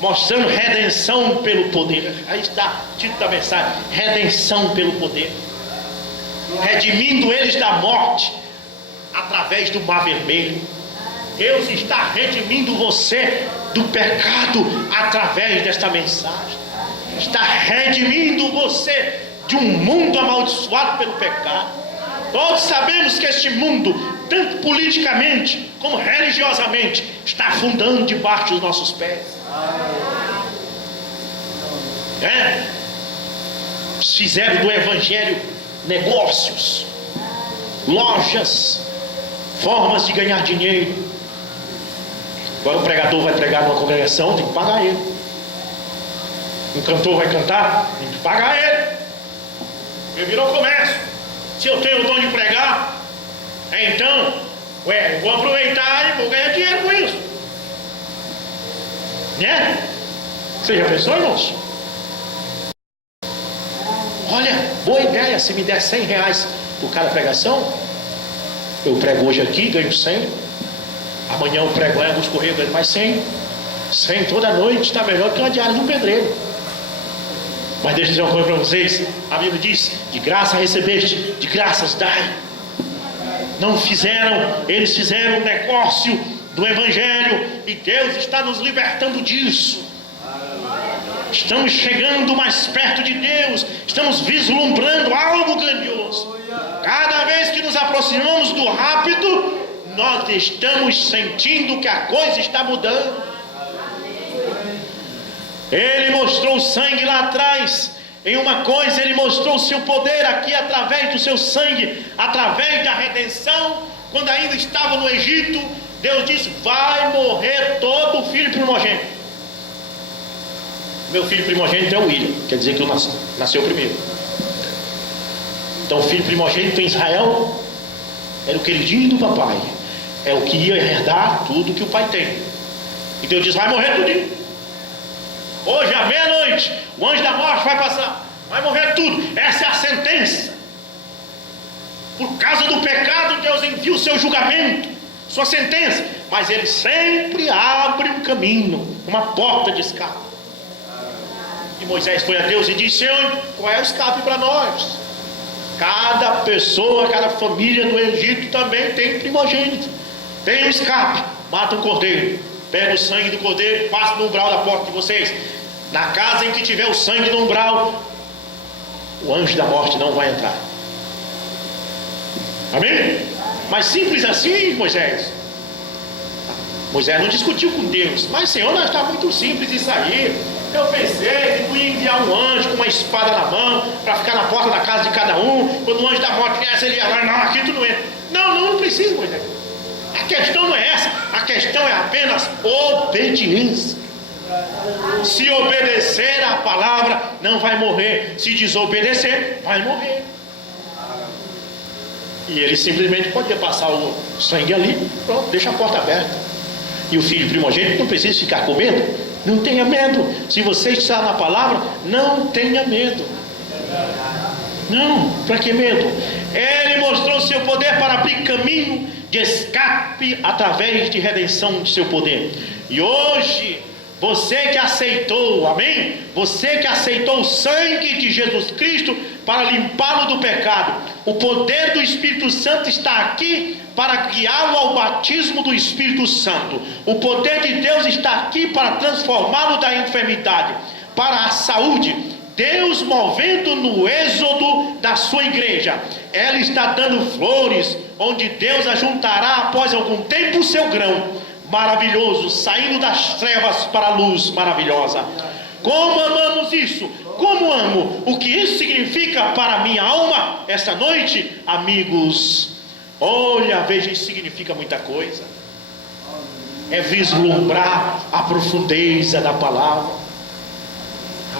Mostrando redenção pelo poder. Aí está o título da mensagem: redenção pelo poder. Redimindo eles da morte através do mar vermelho. Deus está redimindo você do pecado através desta mensagem. Está redimindo você de um mundo amaldiçoado pelo pecado. Todos sabemos que este mundo, tanto politicamente como religiosamente, está afundando debaixo dos nossos pés. Fizeram do evangelho negócios, lojas, formas de ganhar dinheiro. Agora o pregador vai pregar numa congregação, tem que pagar ele. Um cantor vai cantar, tem que pagar ele. Ele virou comércio. Se eu tenho o dom de pregar, então, eu vou aproveitar e vou ganhar dinheiro com isso. Né? Você já pensou, irmãos? Olha, boa ideia. Se me der R$100 por cada pregação, eu prego hoje aqui, ganho 100. Amanhã eu prego lá em Augusto Correia, ganho mais 100. 100 toda noite, está melhor que uma diária de um pedreiro. Mas deixa eu dizer uma coisa para vocês. A Bíblia diz: de graça recebeste, de graças dai. Não fizeram, eles fizeram um negócio do evangelho, e Deus está nos libertando disso. Estamos chegando mais perto de Deus, estamos vislumbrando algo grandioso. Cada vez que nos aproximamos do rápido, nós estamos sentindo que a coisa está mudando. Ele mostrou o sangue lá atrás. Em uma coisa ele mostrou o seu poder aqui através do seu sangue, através da redenção. Quando ainda estava no Egito, Deus disse: vai morrer todo o filho primogênito. Meu filho primogênito é o William, quer dizer que eu nasceu primeiro. Então o filho primogênito em Israel era o queridinho do papai, é o que ia herdar tudo que o pai tem. E Deus diz: vai morrer tudinho. Hoje à meia-noite o anjo da morte vai passar, vai morrer tudo. Essa é a sentença. Por causa do pecado, Deus envia o seu julgamento, sua sentença. Mas ele sempre abre um caminho, uma porta de escape. E Moisés foi a Deus e disse: Senhor, qual é o escape para nós? Cada pessoa, cada família do Egito também tem primogênito, tem um escape. Mata um cordeiro, pega o sangue do cordeiro, passa no umbral da porta de vocês. Na casa em que tiver o sangue no umbral, o anjo da morte não vai entrar. Amém? Mas simples assim, Moisés. Moisés não discutiu com Deus. Mas Senhor, nós está muito simples isso aí. Eu pensei que tu ia enviar um anjo com uma espada na mão para ficar na porta da casa de cada um. Quando o anjo da morte viesse, ele ia lá: não, aqui tu não entra. Não precisa, Moisés. A questão não é essa. A questão é apenas obediência. Se obedecer à palavra, não vai morrer. Se desobedecer, vai morrer. E ele simplesmente podia passar o sangue ali, pronto, deixa a porta aberta. E o filho primogênito não precisa ficar com medo. Não tenha medo. Se você está na palavra, não tenha medo. Não, para que medo? Ele mostrou seu poder para abrir caminho de escape através de redenção de seu poder. E hoje, você que aceitou, amém? Você que aceitou o sangue de Jesus Cristo para limpá-lo do pecado, o poder do Espírito Santo está aqui para guiá-lo ao batismo do Espírito Santo. O poder de Deus está aqui para transformá-lo da enfermidade para a saúde. Deus movendo no êxodo da sua igreja, ela está dando flores, onde Deus ajuntará após algum tempo o seu grão maravilhoso, saindo das trevas para a luz maravilhosa. Como amamos isso? Como amo? O que isso significa para a minha alma esta noite? Amigos, Olha, veja, isso significa muita coisa. É vislumbrar a profundeza da palavra.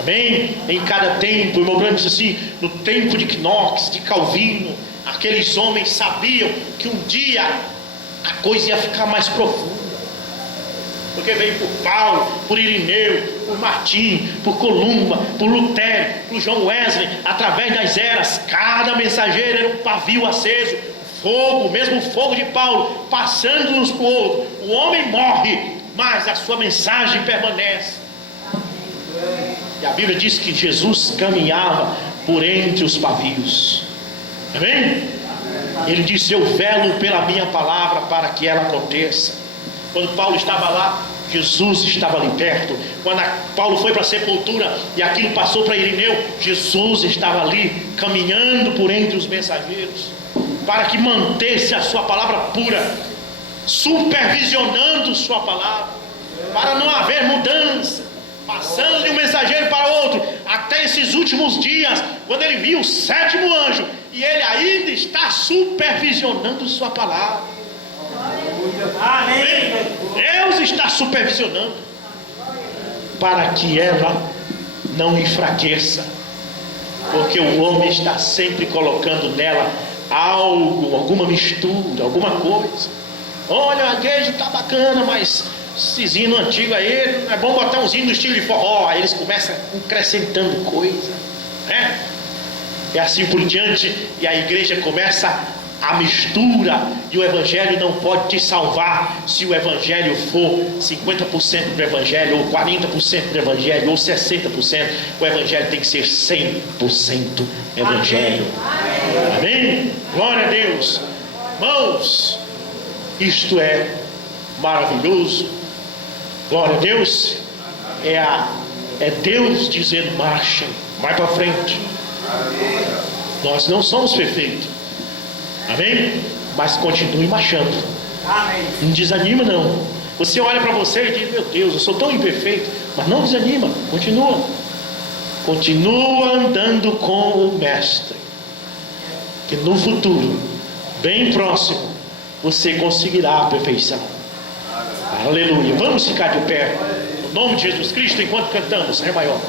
Amém? Em cada tempo, o irmão Branco diz assim, no tempo de Knox, de Calvino, aqueles homens sabiam que um dia a coisa ia ficar mais profunda. Porque veio por Paulo, por Irineu, por Martim, por Columba, por Lutero, por John Wesley, através das eras, cada mensageiro era um pavio aceso, fogo, mesmo o fogo de Paulo, passando uns para o outro. O homem morre, mas a sua mensagem permanece. E a Bíblia diz que Jesus caminhava por entre os pavios. Amém? Ele disse, eu velo pela minha palavra para que ela aconteça. Quando Paulo estava lá, Jesus estava ali perto. Quando Paulo foi para a sepultura e aquilo passou para Irineu, Jesus estava ali caminhando por entre os mensageiros, para que mantesse a sua palavra pura, supervisionando sua palavra, para não haver mudança, passando de um mensageiro para outro, até esses últimos dias, quando ele viu o 7º anjo, e ele ainda está supervisionando sua palavra. Amém. Deus está supervisionando para que ela não enfraqueça, porque o homem está sempre colocando nela algo, alguma mistura, alguma coisa. Olha, a igreja está bacana, mas esses hinos antigos aí, não é bom botar uns hinos no estilo de forró. Aí eles começam acrescentando coisa, né? E assim por diante, e a igreja começa a mistura, e o evangelho não pode te salvar se o evangelho for 50% do evangelho, ou 40% do evangelho, ou 60%. O evangelho tem que ser 100% evangelho. Amém? Glória a Deus. Irmãos, isto é maravilhoso. Glória a Deus. É Deus dizendo, marchem, vai para frente. Nós não somos perfeitos. Amém? Mas continue marchando. Amém. Não desanima não. Você olha para você e diz, meu Deus, eu sou tão imperfeito. Mas não desanima, continua. Continua andando com o Mestre, que no futuro, bem próximo, você conseguirá a perfeição. Aleluia. Vamos ficar de pé, no nome de Jesus Cristo, enquanto cantamos Ré maior.